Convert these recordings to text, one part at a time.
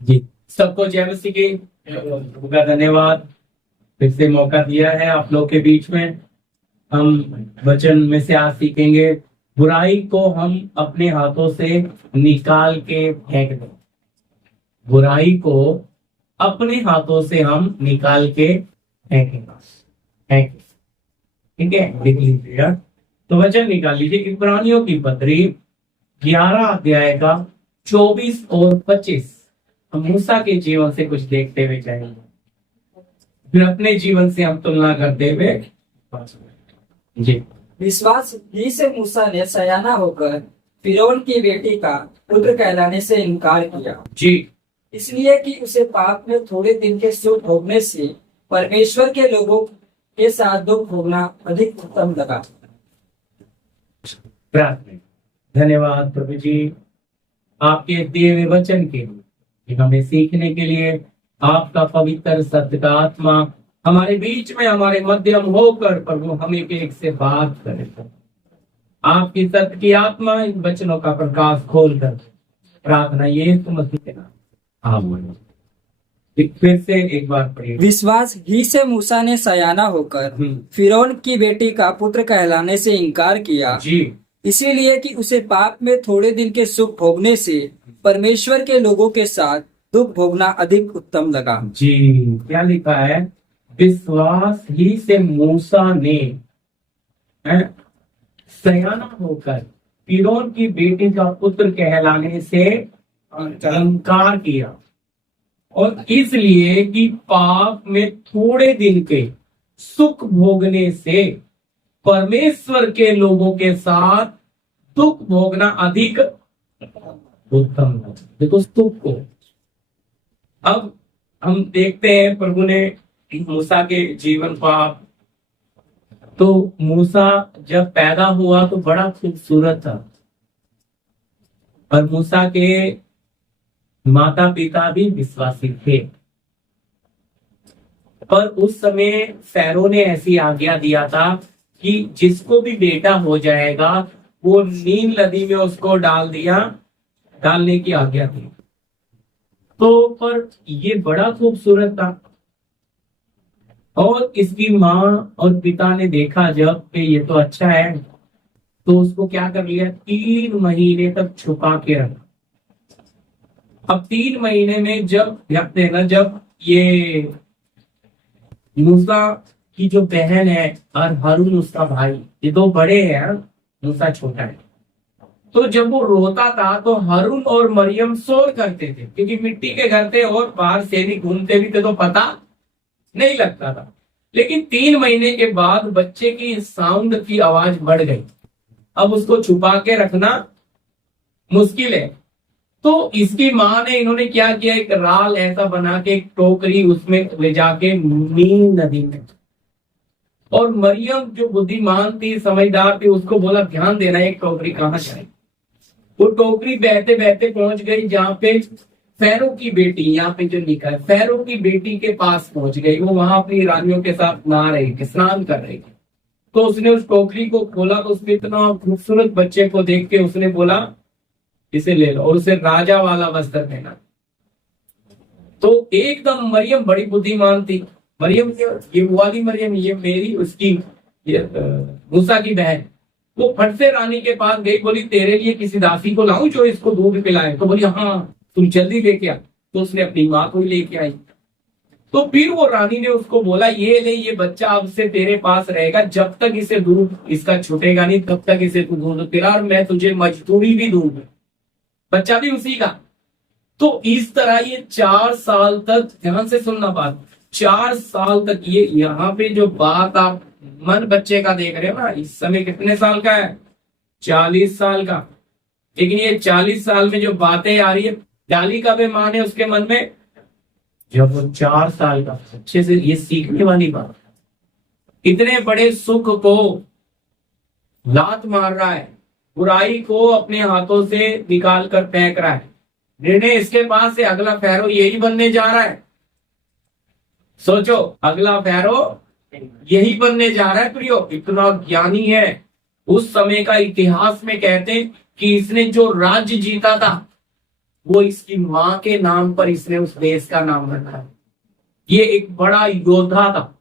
जी, सबको जय मसीह की का धन्यवाद। फिर से मौका दिया है आप लोग के बीच में। हम वचन में से आज सीखेंगे, बुराई को हम अपने हाथों से निकाल के फेंक दें। बुराई को अपने हाथों से हम निकाल के फेंकें। ठीक है, लिख लीजिएगा। तो वचन निकाल लीजिए, इब्रानियों की पत्री 11 अध्याय का 24 और 25। हम मूसा के जीवन से कुछ देखते हुए जाएंगे, फिर अपने जीवन से हम तुलना करते हुए जी। विश्वास ही से मूसा ने सयाना होकर फिरौन की बेटी का पुत्र कहलाने से इनकार किया, जी, इसलिए कि उसे पाप में थोड़े दिन के सुख भोगने से परमेश्वर के लोगों के साथ दुख भोगना अधिक उत्तम लगा। प्रार्थना। धन्यवाद प्रभु जी, आपके दिए हुए वचन के लिए, हमें सीखने के लिए आपका पवित्र सत्य का आत्मा हमारे बीच में, हमारे मध्यम होकर प्रभु हम एक से बात करें। आपकी सत्य की आत्मा इन वचनों का प्रकाश खोलकर, प्रार्थना यीशु मसीह के नाम, आमीन। फिर से एक बार पढ़िए। विश्वास ही से मूसा ने सयाना होकर फिरौन की बेटी का पुत्र कहलाने से इनकार किया, जी, इसीलिए कि उसे पाप में थोड़े दिन के सुख भोगने से परमेश्वर के लोगों के साथ दुख भोगना अधिक उत्तम लगा। जी, क्या लिखा है? विश्वास ही से मूसा ने सयाना होकर फिरौन की बेटी का पुत्र कहलाने से इनकार किया, और इसलिए कि पाप में थोड़े दिन के सुख भोगने से परमेश्वर के लोगों के साथ दुख भोगना अधिक उत्तम है। देखो सुख को अब हम देखते हैं, प्रभु ने मूसा के जीवन का, तो मूसा जब पैदा हुआ तो बड़ा खूबसूरत था, और मूसा के माता पिता भी विश्वासी थे। पर उस समय फैरो ने ऐसी आज्ञा दिया था कि जिसको भी बेटा हो जाएगा वो नील नदी में उसको डालने की आज्ञा थी। तो पर ये बड़ा खूबसूरत था, और इसकी माँ और पिता ने देखा जब कि ये तो अच्छा है, तो उसको क्या कर लिया, 3 महीने तक छुपा के रखा। अब 3 महीने में जब रखते हैं ना, जब ये मूसा की जो बहन है और हारून उसका भाई, ये दो बड़े हैं, मूसा छोटा है, तो जब वो रोता था तो हारून और मरियम शोर करते थे, क्योंकि मिट्टी के घर थे और बाहर से भी घूमते भी थे तो पता नहीं लगता था। लेकिन 3 महीने के बाद बच्चे की साउंड की आवाज बढ़ गई, अब उसको छुपा के रखना मुश्किल है। तो इसकी माँ ने, इन्होंने क्या किया, एक राल ऐसा बना के एक टोकरी उसमें ले जाके नील नदी में, और मरियम जो बुद्धिमान थी, समझदार थी, उसको बोला ध्यान देना एक टोकरी कहाँ जाए। वो टोकरी बहते बहते पहुंच गई जहाँ पे फैरो की बेटी, यहाँ पे जो लिखा है फैरो की बेटी के पास पहुंच गई। वो वहां अपनी रानियों के साथ नहा रही थी, स्नान कर रही थी। तो उसने उस टोकरी को खोला तो उसमें इतना खूबसूरत बच्चे को देख के उसने बोला इसे ले लो, और उसे राजा वाला वस्त्र पहना। तो एकदम मरियम बड़ी बुद्धिमान थी, मरियम ये वाली मरियम, ये मेरी उसकी मूसा की बहन, वो फट से रानी के पास गई, बोली तेरे लिए किसी दासी को लाऊं जो इसको दूध पिलाए? तो बोली हाँ तुम जल्दी लेके आ। तो उसने अपनी माँ को ही लेके आई। तो फिर वो रानी ने उसको बोला ये ले, ये बच्चा अब से तेरे पास रहेगा, जब तक इसे दूध इसका छूटेगा नहीं तब तक इसे तू दूध पिला, और मैं तुझे मजदूरी भी दूंगा, बच्चा भी उसी का। तो इस तरह ये 4 साल तक, ध्यान से सुनना बात, 4 साल तक ये यहाँ पे जो बात आप मन बच्चे का देख रहे हो ना, इस समय कितने साल का है? 40 साल का। लेकिन ये 40 साल में जो बातें आ रही है, डाली का भी मान है उसके मन में, जब वो 4 साल का, अच्छे से ये सीखने वाली बात। इतने बड़े सुख को लात मार रहा है, बुराई को अपने हाथों से निकाल कर फेंक रहा है। निर्णय इसके पास से अगला फैरो यही बनने जा रहा है। सोचो, अगला फैरो यही बनने जा रहा है। प्रियो, इतना ज्ञानी है। उस समय का इतिहास में कहते हैं कि इसने जो राज्य जीता था वो इसकी माँ के नाम पर इसने उस देश का नाम रखा है। ये एक बड़ा योद्धा था,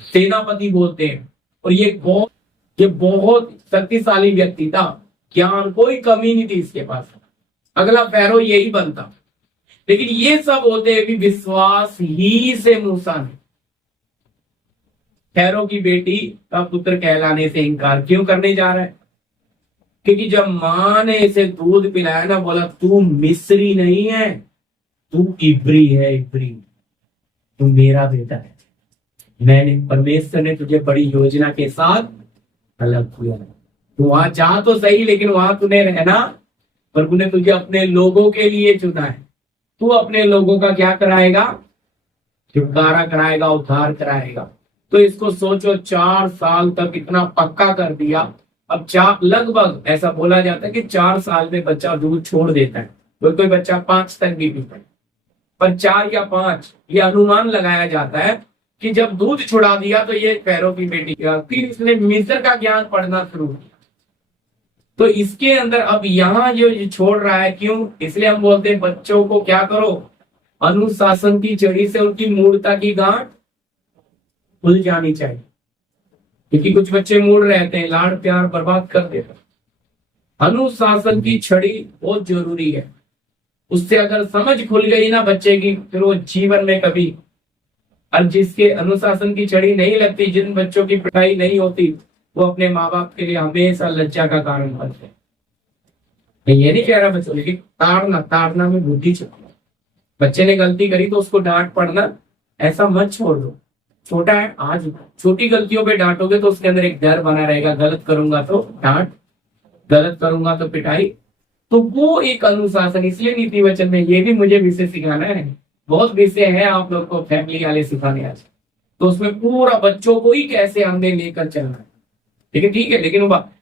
सेनापति बोलते हैं, और ये बहुत शक्तिशाली व्यक्ति था। ज्ञान कोई कमी नहीं थी इसके पास। अगला फैरो यही बनता, लेकिन ये सब होते भी विश्वास ही से मूसा ने फैरो की बेटी का पुत्र कहलाने से इनकार क्यों करने जा रहा है? क्योंकि जब माँ ने इसे दूध पिलाया ना, बोला तू मिस्री नहीं है, तू इब्री है, इब्री, तू मेरा बेटा है। मैंने, परमेश्वर ने तुझे बड़ी योजना के साथ अलग किया है। तू वहां जा तो सही, लेकिन वहां तूने रहना, प्रभु ने तुझे अपने लोगों के लिए चुना है। तू अपने लोगों का क्या कराएगा? छुटकारा कराएगा, उद्धार कराएगा। तो इसको सोचो, 4 साल तक इतना पक्का कर दिया। अब लगभग ऐसा बोला जाता है कि 4 साल में बच्चा दूध छोड़ देता है। कोई बच्चा 5 तक भी पीता है, पर 4 या 5 ये अनुमान लगाया जाता है कि जब दूध छुड़ा दिया तो ये फैरो की बेटी का, फिर इसने मिस्र का ज्ञान पढ़ना शुरू किया। तो इसके अंदर अब यहाँ जो छोड़ रहा है, क्यों? इसलिए हम बोलते हैं बच्चों को क्या करो, अनुशासन की छड़ी से उनकी मूर्खता की गांठ खुल जानी चाहिए। क्योंकि कुछ बच्चे मूड रहते हैं, लाड़ प्यार बर्बाद कर देते। अनुशासन की छड़ी बहुत जरूरी है। उससे अगर समझ खुल गई ना बच्चे की, फिर वो जीवन में कभी, और जिसके अनुशासन की छड़ी नहीं लगती, जिन बच्चों की पढ़ाई नहीं होती, वो अपने माँ बाप के लिए हमेशा लज्जा का कारण बनते हैं। मैं ये नहीं कह रहा बच्चों, लेकिन ताड़ना में बुद्धि छुपी। बच्चे ने गलती करी तो उसको डांट पड़ना ऐसा मत छोड़ दो। छोटा है, आज छोटी गलतियों पे डांटोगे तो उसके अंदर एक डर बना रहेगा, गलत करूंगा तो डांट, गलत करूंगा तो पिटाई। तो वो एक अनुशासन, इसलिए नीति वचन में ये भी मुझे विषय सिखाना है। बहुत विषय है आप लोग को फैमिली वाले सिखाने आज, तो उसमें पूरा बच्चों को ही कैसे हमने लेकर चलना है। लेकिन ठीक है,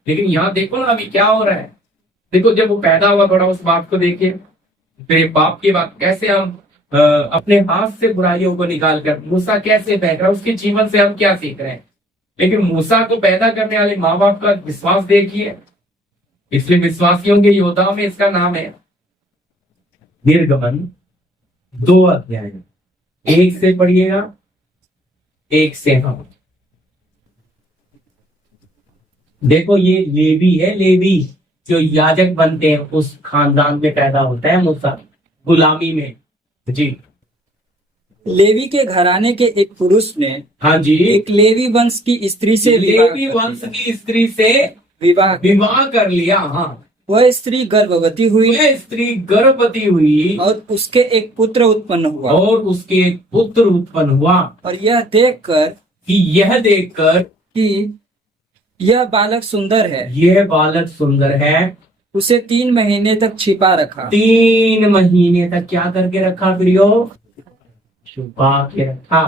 लेकिन यहाँ देखो ना अभी क्या हो रहा है। देखो जब वो पैदा हुआ, थोड़ा उस बात को देखिए, फिर बाप की बात, कैसे हम अपने हाथ से बुराइयों को निकाल कर मूसा कैसे फेंक रहा है, उसके जीवन से हम क्या सीख रहे हैं। लेकिन मूसा को पैदा करने वाले माँ बाप का विश्वास देखिए। इसलिए विश्वासियों के योद्धाओं में इसका नाम है। निर्गमन 2 अध्याय, 1 से पढ़िएगा, 1 से। हम देखो ये लेवी है, लेवी जो याजक बनते हैं उस खानदान में पैदा होता है मूसा, गुलामी में। जी, लेवी के घराने के एक पुरुष ने, हाँ जी, एक लेवी वंश की स्त्री से लेवी वंश की स्त्री से विवाह कर लिया। हाँ, वह स्त्री गर्भवती हुई, और उसके एक पुत्र उत्पन्न हुआ, और यह देखकर कि यह बालक सुंदर है, उसे 3 महीने तक छिपा रखा। 3 महीने तक क्या करके रखा प्रियो? छुपा के रखा।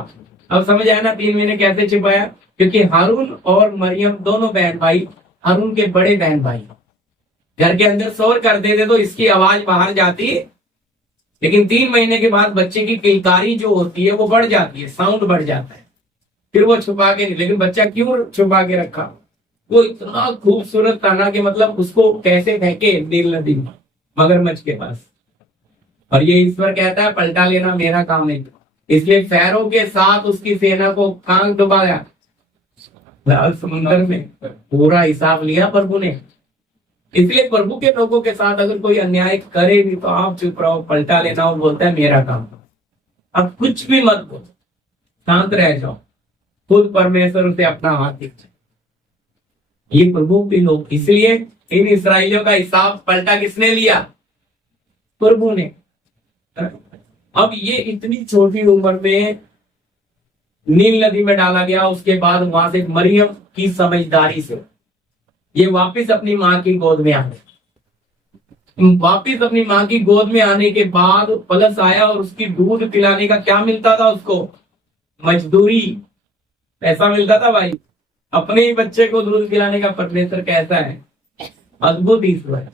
अब समझ आया ना 3 महीने कैसे छिपाया? क्योंकि हारून और मरियम दोनों बहन भाई, हारून के बड़े बहन भाई घर के अंदर शोर करते थे तो इसकी आवाज बाहर जाती, लेकिन 3 महीने के बाद बच्चे की किलकारी जो होती है वो बढ़ जाती है, साउंड बढ़ जाता है, फिर वो छुपा के नहीं। लेकिन बच्चा क्यों छुपा के रखा? वो इतना खूबसूरत था ना कि मतलब उसको कैसे फेंके नील नदी में, मगरमच्छ के पास। और ये ईश्वर कहता है पलटा लेना मेरा काम नहीं। इसलिए फैरो के साथ उसकी सेना को कहां डुबाया? लाल समुद्र में। पूरा हिसाब लिया प्रभु ने। इसलिए प्रभु के लोगों के साथ अगर कोई अन्याय करे भी तो आप चुप रहो, पलटा लेना। वो बोलता है मेरा काम। अब कुछ भी मत बोलो, शांत रह जाओ, खुद परमेश्वर उसे अपना हाथ दीजिए। ये प्रभु के लोग, इसलिए इन इस्राएलियों का हिसाब पलटा किसने लिया? प्रभु ने। अब ये इतनी छोटी उम्र में नील नदी में डाला गया। उसके बाद वहां से मरियम की समझदारी से ये वापस अपनी माँ की गोद में आ गए। वापस अपनी माँ की गोद में आने के बाद पलस आया और उसकी दूध पिलाने का क्या मिलता था उसको? मजदूरी, पैसा मिलता था भाई। अपने ही बच्चे को दूध पिलाने का परमेश्वर कैसा है, अद्भुत ईश्वर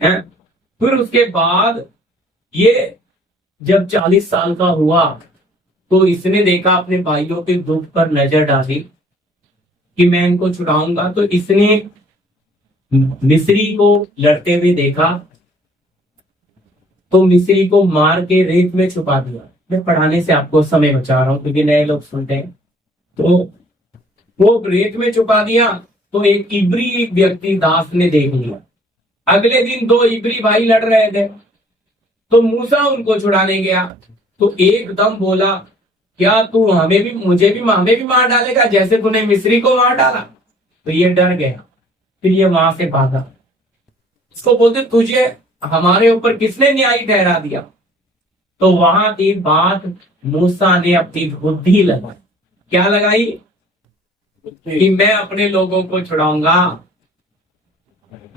है। फिर उसके बाद ये जब 40 साल का हुआ तो इसने देखा अपने भाइयों के दुख पर नजर डाली कि मैं इनको छुड़ाऊंगा। तो इसने मिस्री को लड़ते हुए देखा तो मिस्री को मार के रेत में छुपा दिया। मैं पढ़ाने से आपको समय बचा रहा हूँ क्योंकि नए लोग सुनते हैं। तो वो रेत में छुपा दिया तो एक इब्री व्यक्ति दास ने देख लिया। अगले दिन दो इब्री भाई लड़ रहे थे, तो मूसा उनको छुड़ाने गया तो एकदम बोला, क्या तू हमें भी मार डालेगा जैसे तूने मिस्री को मार डाला? तो ये डर गया, फिर ये वहां से भागा। इसको बोलते तुझे हमारे ऊपर किसने न्याय ठहरा दिया? तो वहां की बात मूसा ने अपनी बुद्धि लगाई। क्या लगाई? कि मैं अपने लोगों को छुड़ाऊंगा,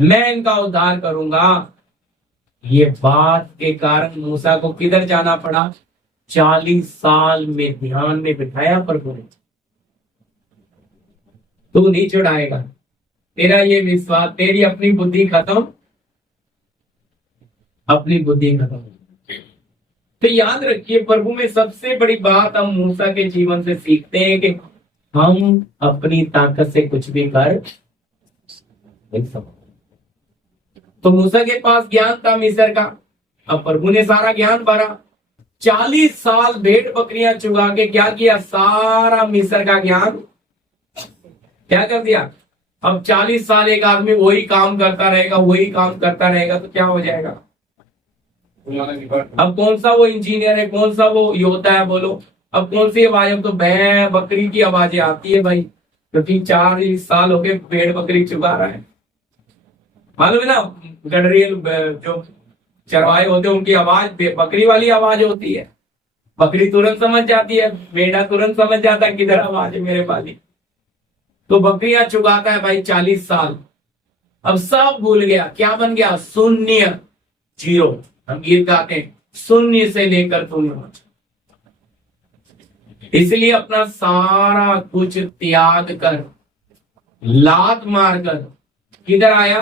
मैं इनका उद्धार करूंगा। ये बात के कारण मूसा को किधर जाना पड़ा? 40 साल में ध्यान में बिठाया प्रभु ने। तू नहीं छुड़ाएगा, तेरा ये विश्वास, तेरी अपनी बुद्धि खत्म, अपनी बुद्धि खत्म। तो याद रखिए, प्रभु में सबसे बड़ी बात हम मूसा के जीवन से सीखते हैं कि हम अपनी ताकत से कुछ भी कर नहीं सकते। तो मूसा के पास ज्ञान था मिस्र का, अब प्रभु ने सारा ज्ञान भरा। 40 साल भेड़ बकरियां चुगा के क्या किया? सारा मिस्र का ज्ञान क्या कर दिया? अब 40 साल एक आदमी वही काम करता रहेगा तो क्या हो जाएगा? अब कौन सा वो इंजीनियर है, कौन सा वो योद्धा है? बोलो, अब कौन सी आवाज? अब तो भैं बकरी की आवाजें आती है भाई, क्योंकि 40 साल हो गए भेड़ बकरी चुगा रहा है। मालूम है ना, गडरियल जो चरवाहे होते हैं उनकी आवाज बकरी वाली आवाज होती है। बकरी तुरंत समझ जाती है, भेड़ा तुरंत समझ जाता है किधर आवाज है मेरे वाली। तो बकरियां चुगाता है भाई 40 साल। अब सब भूल गया, क्या बन गया? शून्य, जीरो। हम गीत गाते हैं, शून्य से लेकर तुम। इसलिए अपना सारा कुछ त्याग कर, लात मारकर किधर आया?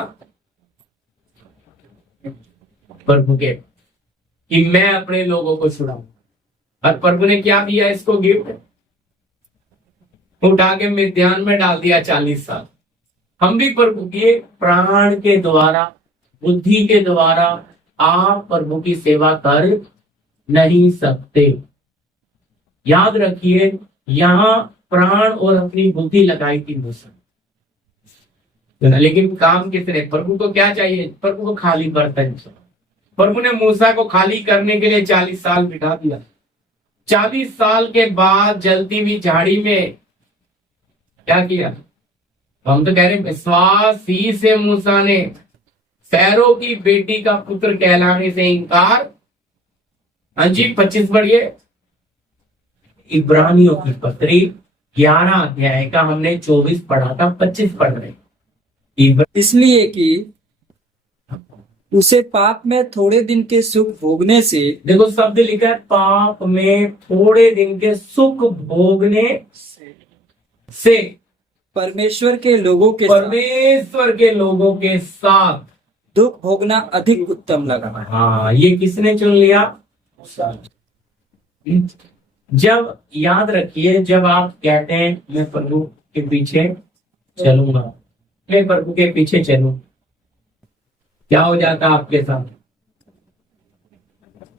प्रभु के, कि मैं अपने लोगों को छुड़ाऊं। और प्रभु ने क्या दिया इसको गिफ्ट? उठा के मिद्यान में डाल दिया 40 साल। हम भी प्रभु के प्राण के द्वारा, बुद्धि के द्वारा आप प्रभु की सेवा कर नहीं सकते। याद रखिए, यहां प्राण और अपनी बुद्धि लगाई थी मूसा, लेकिन काम किसने? प्रभु को क्या चाहिए? प्रभु को खाली बर्तन। प्रभु ने मूसा को खाली करने के लिए 40 साल बिठा दिया। 40 साल के बाद जलती हुई झाड़ी में क्या किया? हम तो कह रहे हैं विश्वास ही से मूसा ने फैरो की बेटी का पुत्र कहलाने से इनकार। हाँ जी, 25 बढ़िए। इब्रानियों की पत्री 11 अध्याय का हमने 24 पढ़ा था, 25 पढ़ रहे। इसलिए कि उसे पाप में थोड़े दिन के सुख भोगने से, देखो शब्द लिखा है, पाप में थोड़े दिन के सुख भोगने से परमेश्वर के लोगों के साथ दुख भोगना अधिक उत्तम लगा। हाँ, ये किसने चुन लिया? जब याद रखिए, जब आप कहते हैं मैं प्रभु के पीछे चलूंगा, मैं प्रभु के पीछे चलूं, क्या हो जाता आपके साथ?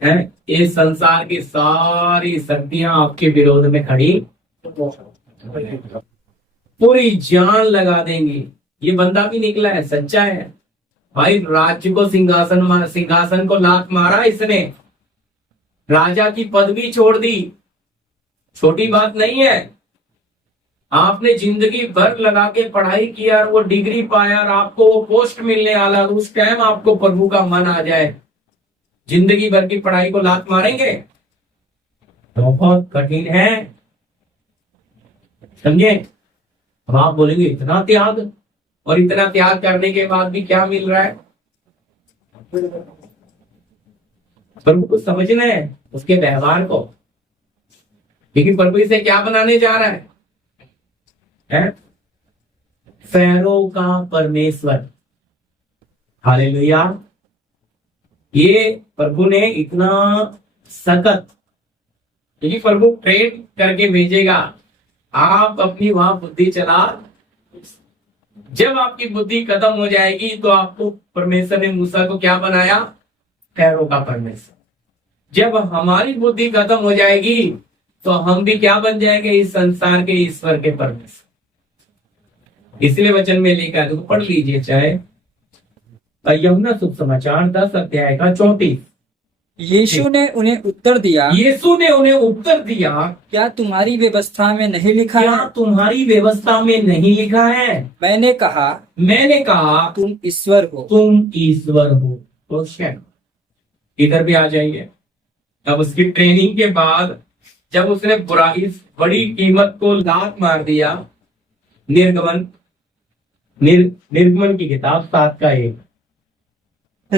है इस संसार की सारी शक्तियां आपके विरोध में खड़ी, पूरी जान लगा देंगी। ये बंदा भी निकला है, सच्चा है भाई। राज्य को सिंहासन को लात मारा इसने, राजा की पदवी छोड़ दी, छोटी बात नहीं है। आपने जिंदगी भर लगा के पढ़ाई किया और वो डिग्री पाया और आपको वो पोस्ट मिलने वाला, उस टाइम आपको प्रभु का मन आ जाए, जिंदगी भर की पढ़ाई को लात मारेंगे? बहुत कठिन है, समझे? अब आप बोलेंगे इतना त्याग, और इतना त्याग करने के बाद भी क्या मिल रहा है? प्रभु को समझना है, उसके व्यवहार को। लेकिन प्रभु इसे क्या बनाने जा रहा है? फैरो का परमेश्वर। हालेलुया। ये प्रभु ने इतना सख्त, क्योंकि प्रभु ट्रेन करके भेजेगा, आप अपनी वहां बुद्धि चला। जब आपकी बुद्धि खत्म हो जाएगी तो आपको परमेश्वर ने मूसा को क्या बनाया? पैरों का परमेश्वर। जब हमारी बुद्धि खत्म हो जाएगी तो हम भी क्या बन जाएंगे, इस संसार के ईश्वर के परमेश्वर। इसलिए वचन में लिखा है, तो पढ़ लीजिए चाहे यूहन्ना सुसमाचार 10 अध्याय का 34। यीशु ने उन्हें उत्तर दिया, यीशु ने उन्हें उत्तर दिया, क्या तुम्हारी व्यवस्था में नहीं लिखा क्या है? तुम्हारी व्यवस्था में नहीं लिखा है? मैंने कहा, तुम ईश्वर हो। तुम ईश्वर हो। तो शायद इधर भी आ जाइए। अब उसकी ट्रेनिंग के बाद जब उसने बुराई बड़ी कीमत को लात मार दिया, निर्गमन की किताब 7 का 1।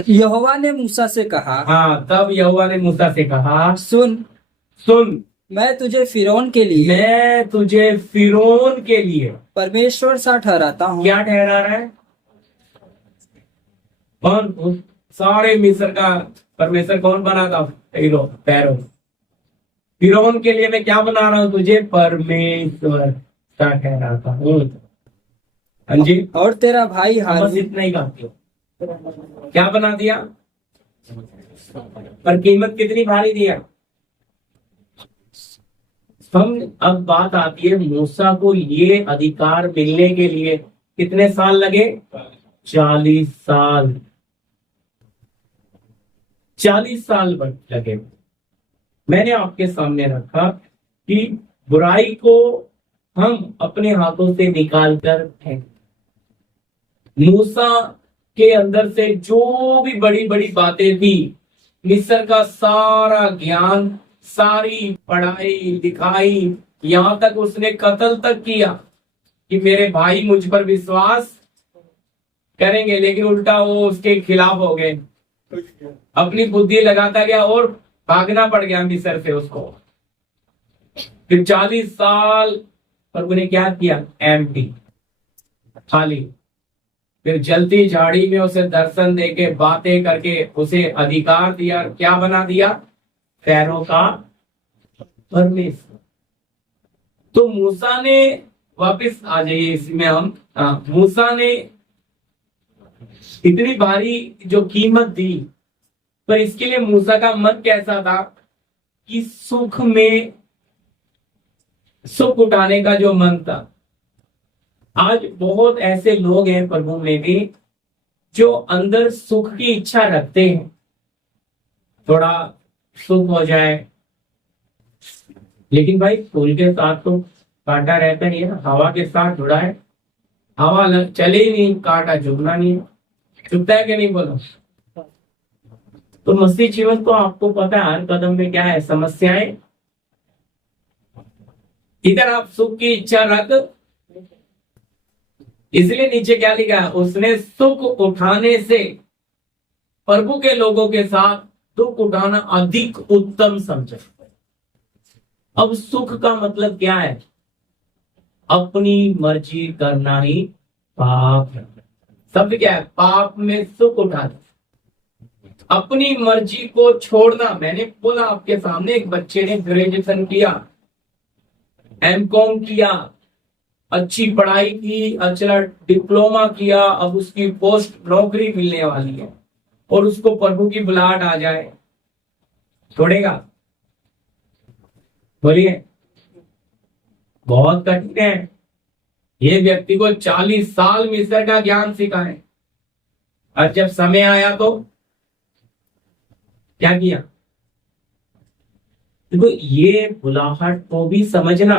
यहोवा ने मूसा से कहा, हाँ, तब यहोवा ने मूसा से कहा, सुन, मैं तुझे फिरौन के लिए परमेश्वर सा ठहराता हूँ। क्या ठहरा रहा है? कौन? उस सारे मिस्र का परमेश्वर कौन बना था? पैरो। फिरौन के लिए मैं क्या बना रहा हूँ? तुझे परमेश्वर सा ठहराता हूँ। हाँ जी। और तेरा भाई बस हारून, इतना ही कहती हो। क्या बना दिया? पर कीमत कितनी भारी दिया? हम अब बात आती है, मूसा को ये अधिकार मिलने के लिए कितने साल लगे? 40 साल। 40 साल लगे। मैंने आपके सामने रखा कि बुराई को हम अपने हाथों से निकाल कर फेंक। मूसा के अंदर से जो भी बड़ी बड़ी बातें थी, मिस्र का सारा ज्ञान, सारी पढ़ाई लिखाई, यहां तक उसने कत्ल तक किया कि मेरे भाई मुझ पर विश्वास करेंगे, लेकिन उल्टा वो उसके खिलाफ हो गए। अपनी बुद्धि लगाता गया और भागना पड़ गया मिस्र से उसको। फिर 40 साल पर उन्हें क्या किया? एम्प्टी, खाली। फिर जलती झाड़ी में उसे दर्शन देके, बातें करके उसे अधिकार दिया। क्या बना दिया? पैरों का परमेश्वर। तो मूसा ने, वापस आ जाइए इसमें हम, मूसा ने इतनी भारी जो कीमत दी, पर इसके लिए मूसा का मन कैसा था कि सुख में सुख उठाने का जो मन था। आज बहुत ऐसे लोग हैं प्रभु में भी जो अंदर सुख की इच्छा रखते हैं, थोड़ा सुख हो जाए, लेकिन भाई फूल के साथ तो कांटा रहता ही है ना। हवा के साथ जुड़ा है, हवा चले ही नहीं, कांटा चुभना नहीं है। चुभता है कि नहीं? बोलो। तो मसीह जीवन तो आपको पता है, हर कदम में क्या है? समस्याएं। इधर आप सुख की इच्छा रख, इसलिए नीचे क्या लिखा है? उसने सुख उठाने से प्रभु के लोगों के साथ दुख उठाना अधिक उत्तम समझा। अब सुख का मतलब क्या है? अपनी मर्जी करना ही पाप है। शब्द क्या है? पाप में सुख उठाना, अपनी मर्जी को छोड़ना। मैंने बोला आपके सामने, एक बच्चे ने ग्रेजुएशन किया, एमकॉम किया, अच्छी पढ़ाई की, अच्छा डिप्लोमा किया, अब उसकी पोस्ट नौकरी मिलने वाली है और उसको प्रभु की बुलाहट आ जाए, छोड़ेगा? बोलिए। बहुत कठिन है। ये व्यक्ति को 40 साल मिस्र का ज्ञान सिखाए, और जब समय आया तो क्या किया? देखो, ये बुलाहट को भी समझना।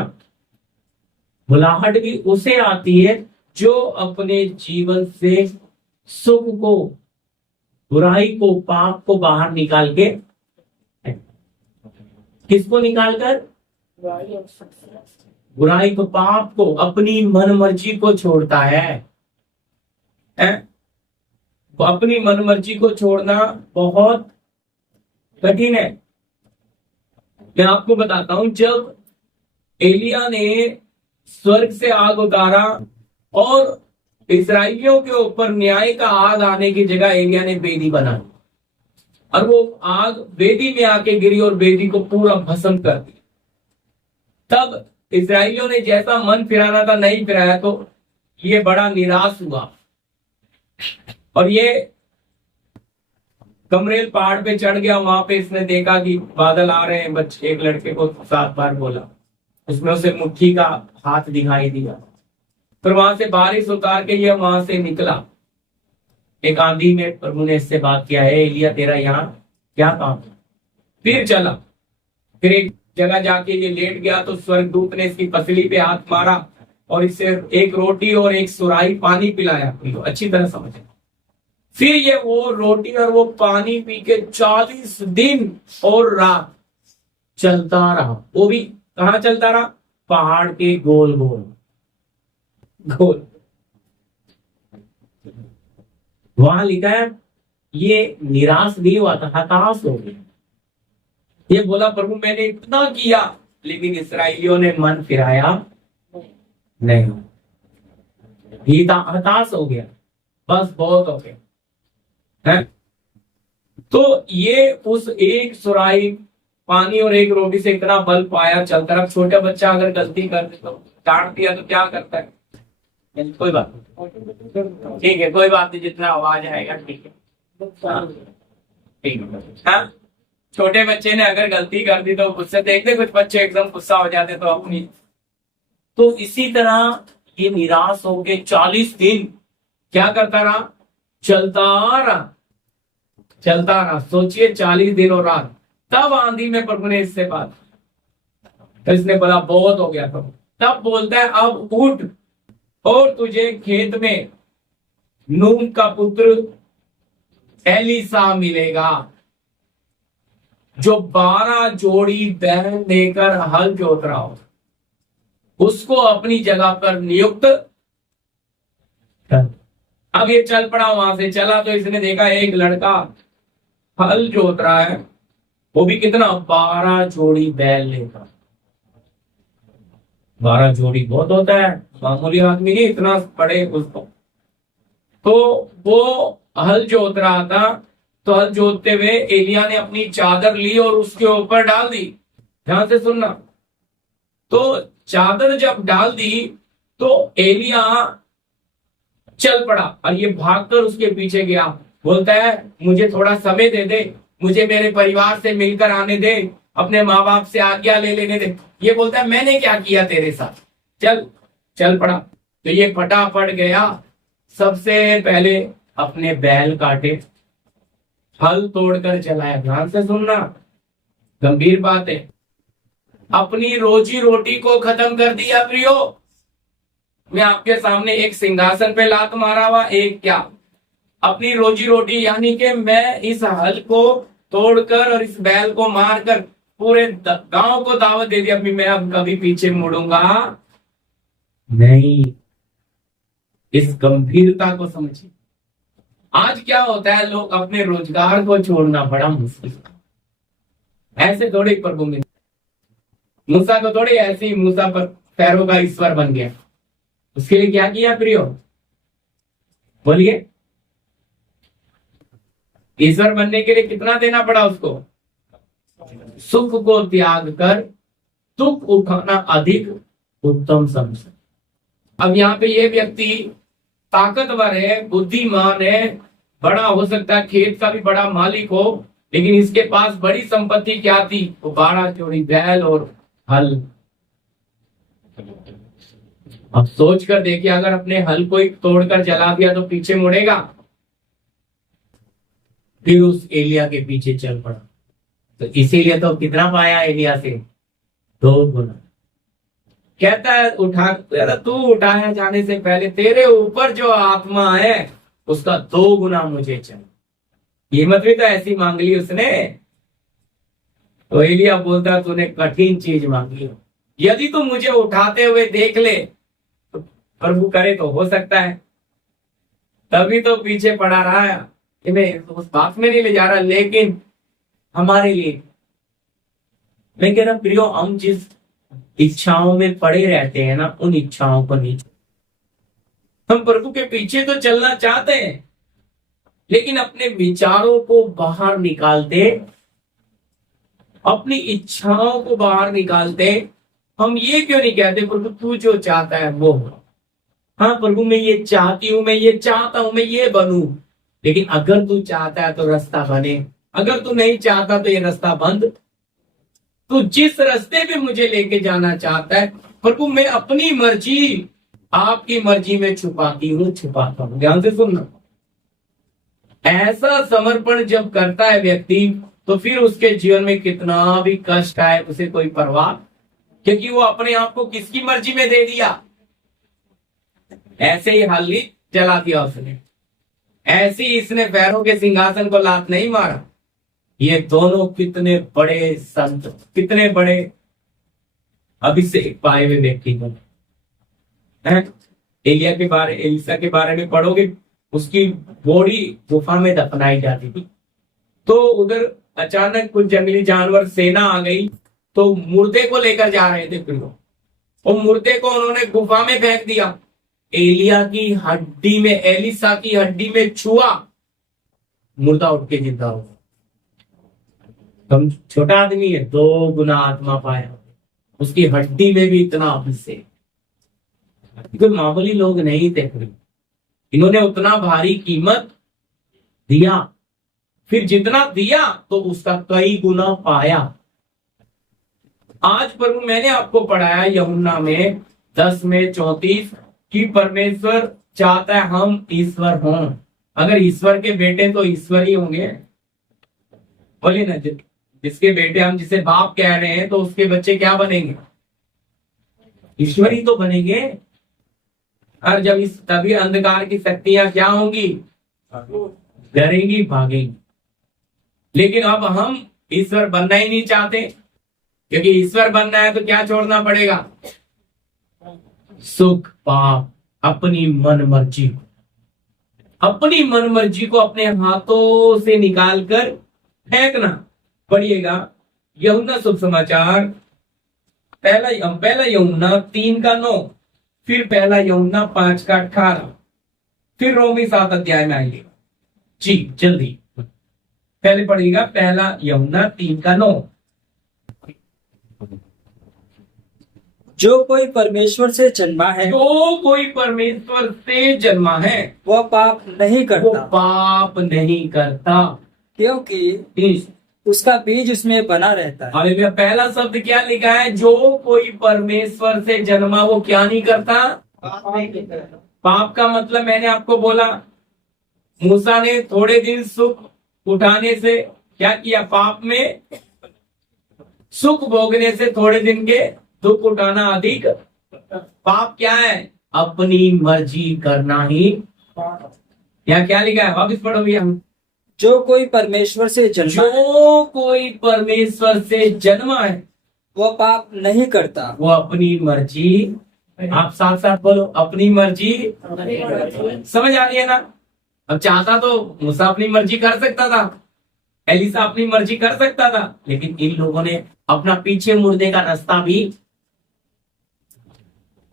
बुलाहट भी उसे आती है जो अपने जीवन से सुख को, बुराई को, पाप को बाहर निकाल के, किसको निकालकर? बुराई को, पाप को, अपनी मन मर्जी को छोड़ता है। तो अपनी मन मर्जी को छोड़ना बहुत कठिन है। मैं आपको बताता हूं, जब एलिया ने स्वर्ग से आग उतारा और इस्राएलियों के ऊपर न्याय का आग आने की जगह एलिया ने वेदी बनाई, और वो आग वेदी में आके गिरी और वेदी को पूरा भस्म कर दिया। तब इस्राएलियों ने जैसा मन फिराना था नहीं फिराया, तो ये बड़ा निराश हुआ और ये गमरेल पहाड़ पे चढ़ गया, वहां पे इसने देखा कि बादल आ रहे हैं, बच्चे एक लड़के को 7 बार बोला, उसमें उसे मुट्ठी का हाथ दिखाई दिया। फिर वहां से बारिश उतार के ये वहां से निकला, एक आंधी में प्रभु ने इससे बात किया, है एलिया तेरा यहाँ क्या काम है? फिर चला, फिर एक जगह जाके ये लेट गया तो स्वर्गदूत ने इसकी पसली पे हाथ मारा और इसे एक रोटी और एक सुराही पानी पिलाया। तो अच्छी तरह समझे। फिर ये वो रोटी और वो पानी पी के 40 दिन और रात चलता रहा। वो भी कहाँ चलता रहा? पहाड़ के गोल गोल गोल। वहां लिखा है ये निराश नहीं हुआ था, हताश हो गया। ये बोला प्रभु मैंने इतना किया लेकिन इसराइलियों ने मन फिराया नहीं, हताश हो गया, बस बहुत हो गया है। तो ये उस एक सुराही पानी और एक रोटी से इतना बल पाया चलता रहा। छोटा बच्चा अगर गलती कर दे तो डांट दिया तो क्या करता है? कोई बात नहीं, ठीक है, कोई बात नहीं, जितना आवाज आएगा ठीक है, ठीक है। हाँ, छोटे बच्चे ने अगर गलती कर दी तो गुस्से, देखते कुछ बच्चे एकदम गुस्सा हो जाते तो अपनी। तो इसी तरह ये निराश हो के 40 दिन क्या करता रहा? चलता रहा, चलता रहा। सोचिए 40 दिन और रात। तब आंधी में प्रभु ने इससे बात, तो इसने बोला बहुत हो गया प्रभु। तब बोलता है अब उठ और तुझे खेत में नून का पुत्र एलीसा मिलेगा जो 12 जोड़ी बैल लेकर हल जोत रहा हो, उसको अपनी जगह पर नियुक्त कर। अब ये चल पड़ा, वहां से चला तो इसने देखा एक लड़का हल जोत रहा है, वो भी कितना? 12 जोड़ी बैल लेकर। 12 जोड़ी बहुत होता है, मामूली आदमी नहीं इतना पड़े उसको। तो वो हल जोत रहा था, तो हल जोतते हुए एलिया ने अपनी चादर ली और उसके ऊपर डाल दी। ध्यान से सुनना। तो चादर जब डाल दी तो एलिया चल पड़ा और ये भागकर उसके पीछे गया। बोलता है मुझे थोड़ा समय दे दे, मुझे मेरे परिवार से मिलकर आने दे, अपने माँ बाप से आज्ञा ले लेने दे। ये बोलता है मैंने क्या किया तेरे साथ, चल पड़ा। तो ये फटाफट गया, सबसे पहले अपने बैल काटे, हल तोड़कर चलाया। ध्यान से सुनना, गंभीर बात है। अपनी रोजी रोटी को खत्म कर दिया प्रियो। मैं आपके सामने एक सिंहासन पे लात मारा हुआ, एक क्या अपनी रोजी रोटी, यानी कि मैं इस हल को तोड़कर और इस बैल को मारकर पूरे गांव को दावत दे दी, अभी मैं अब कभी पीछे मुड़ूंगा नहीं। इस गंभीरता को समझिए। आज क्या होता है, लोग अपने रोजगार को छोड़ना बड़ा मुश्किल। ऐसे थोड़े प्रभु में मूसा को थोड़े ऐसे ही मूसा पर पैरों का ईश्वर बन गया। उसके लिए क्या किया प्रियो? बोलिए, ईश्वर बनने के लिए कितना देना पड़ा उसको? सुख को त्याग कर दुख उठाना अधिक उत्तम समझ। अब यहाँ पे ये व्यक्ति ताकतवर है, बुद्धिमान है, बड़ा हो सकता है, खेत का भी बड़ा मालिक हो, लेकिन इसके पास बड़ी संपत्ति क्या थी? वो 12 जोड़ी बैल और हल। अब सोच कर देखिए, अगर अपने हल को तोड़कर जला दिया तो पीछे मुड़ेगा? फिर उस एलिया के पीछे चल पड़ा। तो इसीलिए तो कितना पाया एलिया से? 2 गुना। कहता है उठा, तू उठाया जाने से पहले तेरे ऊपर जो आत्मा है उसका 2 गुना मुझे चाहिए। कीमत भी तो ऐसी मांग ली उसने। तो एलिया बोलता तूने कठिन चीज मांगी हो, यदि तू मुझे उठाते हुए देख ले तो प्रभु करे तो हो सकता है। तभी तो पीछे पड़ा रहा है, मैं उस बात में नहीं ले जा रहा, लेकिन हमारे लिए मैं कह रहा प्रियो, हम जिस इच्छाओं में पड़े रहते हैं ना, उन इच्छाओं को नहीं। हम प्रभु के पीछे तो चलना चाहते हैं, लेकिन अपने विचारों को बाहर निकालते, अपनी इच्छाओं को बाहर निकालते हम ये क्यों नहीं कहते प्रभु तू जो चाहता है वो? हाँ प्रभु मैं ये चाहती हूँ, मैं ये चाहता हूँ, मैं ये बनूं, लेकिन अगर तू चाहता है तो रास्ता बने, अगर तू नहीं चाहता तो ये रास्ता बंद। तू जिस रास्ते पे मुझे लेके जाना चाहता है प्रभु, मैं अपनी मर्जी आपकी मर्जी में छुपाती हूँ, छुपाता हूँ। ध्यान से सुनना, ऐसा समर्पण जब करता है व्यक्ति तो फिर उसके जीवन में कितना भी कष्ट आए उसे कोई परवाह, क्योंकि वो अपने आप को किसकी मर्जी में दे दिया। ऐसे ही हाली जला दिया उसने, ऐसे ही इसने पैरों के सिंहासन को लात नहीं मारा। ये दोनों कितने बड़े संत, कितने बड़े अभिषेक पाए हुए व्यक्ति को है। एलिया के बारे, एलिसा के बारे में पढ़ोगे, उसकी बॉडी गुफा में दफनाई जाती थी। तो उधर अचानक कुछ जंगली जानवर सेना आ गई, तो मुर्दे को लेकर जा रहे थे फिर लोग, और मुर्दे को उन्होंने गुफा में फेंक दिया। एलिया की हड्डी में, एलिसा की हड्डी में छुआ, मुर्दा उठ के जिंदा हो। हम छोटा आदमी है, 2 गुना आत्मा पाया, उसकी हड्डी में भी इतना अभिषेक। कोई मामूली लोग नहीं थे, इन्होंने उतना भारी कीमत दिया, फिर जितना दिया तो उसका कई गुना पाया। आज प्रभु मैंने आपको पढ़ाया यूहन्ना में 10 में 34 कि परमेश्वर चाहता है हम ईश्वर हों। अगर ईश्वर के बेटे तो ईश्वर ही होंगे, बोलिए ना। जिसके बेटे हम जिसे बाप कह रहे हैं तो उसके बच्चे क्या बनेंगे? ईश्वर ही तो बनेंगे। और जब इस तभी अंधकार की शक्तियां क्या होंगी? डरेंगी, भागेंगी। लेकिन अब हम ईश्वर बनना ही नहीं चाहते, क्योंकि ईश्वर बनना है तो क्या छोड़ना पड़ेगा? सुख, पाप, अपनी मन मर्जी, अपनी मन मर्जी को अपने हाथों से निकाल कर फेंकना। पढ़िएगा यूहन्ना शुभ समाचार, पहला यूहन्ना 3:9, फिर पहला यूहन्ना 5:18, फिर रोमी 7 अध्याय में आइए जी जल्दी। पहले पढ़िएगा पहला यूहन्ना 3:9। जो कोई परमेश्वर से जन्मा है, जो कोई परमेश्वर से जन्मा है वह पाप नहीं वो करता, पाप नहीं करता, क्योंकि उसका बीज उसमें बना रहता है। अरे पहला शब्द क्या लिखा है? जो कोई परमेश्वर से जन्मा वो क्या नहीं करता? पाप का मतलब मैंने आपको बोला, मूसा ने थोड़े दिन सुख उठाने से क्या किया? पाप में सुख भोगने से थोड़े दिन के दुख उठाना अधिक पाप क्या है? अपनी मर्जी करना ही। यहाँ क्या लिखा है? वापिस पढ़ो भैया। जो कोई परमेश्वर से जन्मा है, जो कोई परमेश्वर से जन्मा है वह पाप नहीं करता, वो अपनी मर्जी, आप साथ साथ बोलो, अपनी मर्जी। समझ आ रही है ना? अब चाहता तो मूसा अपनी मर्जी कर सकता था, एलिसा अपनी मर्जी कर सकता था, लेकिन इन लोगों ने अपना पीछे मुड़ने का रास्ता भी,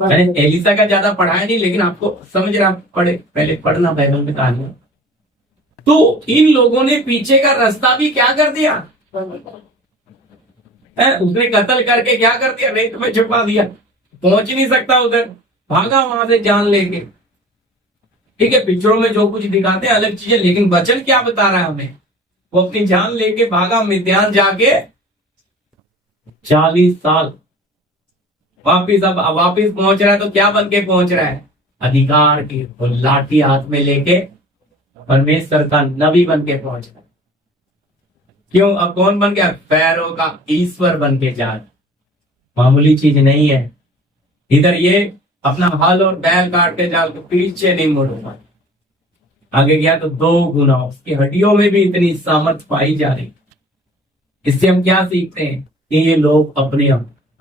मैंने एलिसा का ज्यादा पढ़ाया नहीं, लेकिन आपको समझ रहा, पढ़े पहले पढ़ना बाइबल में कहानी। तो इन लोगों ने पीछे का रास्ता भी क्या कर दिया? उसने कत्ल करके क्या कर दिया? रेत में छुपा दिया, पहुंच नहीं सकता उधर, भागा वहां से जान लेके। ठीक है, पिक्चरों में जो कुछ दिखाते हैं अलग चीजें, लेकिन वचन क्या बता रहा है हमें? वो अपनी जान लेके भागा, मिद्यान जाके 40 साल वापिस, अब वापिस पहुंच रहा है तो क्या बन के पहुंच रहा है? अधिकार की लाठी हाथ में लेके परमेश्वर का नबी बन के पहुंच रहा है। क्यों? अब कौन बन गया? पैरों का ईश्वर बन के जा, मामूली चीज नहीं है। इधर ये अपना हल और बैल काट के जाल के पीछे नहीं मुड़ूंगा, आगे गया तो 2 गुना। उसकी हड्डियों में भी इतनी सामर्थ पाई जा रही। इससे हम क्या सीखते हैं? कि ये लोग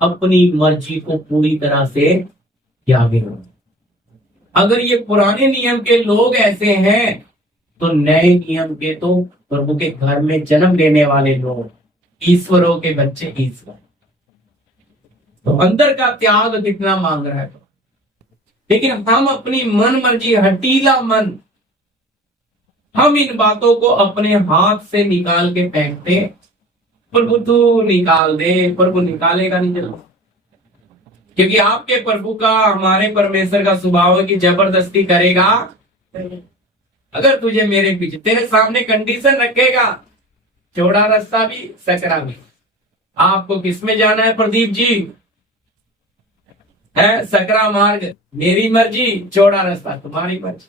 अपनी मर्जी को पूरी तरह से त्यागे। अगर ये पुराने नियम के लोग ऐसे हैं तो नए नियम के तो प्रभु के घर में जन्म लेने वाले लोग, ईश्वरों के बच्चे ईश्वर, तो अंदर का त्याग कितना मांग रहा है। लेकिन हम अपनी मन मर्जी, हटीला मन, हम इन बातों को अपने हाथ से निकाल के फेंकते। प्रभु तू निकाल दे, प्रभु निकालेगा नहीं जल्दी, क्योंकि आपके प्रभु का, हमारे परमेश्वर का स्वभाव है कि जबरदस्ती करेगा। अगर तुझे मेरे पीछे, तेरे सामने कंडीशन रखेगा, चौड़ा रास्ता भी सकरा भी। आपको किसमें जाना है प्रदीप जी? है सकरा मार्ग मेरी मर्जी, चौड़ा रास्ता तुम्हारी मर्जी,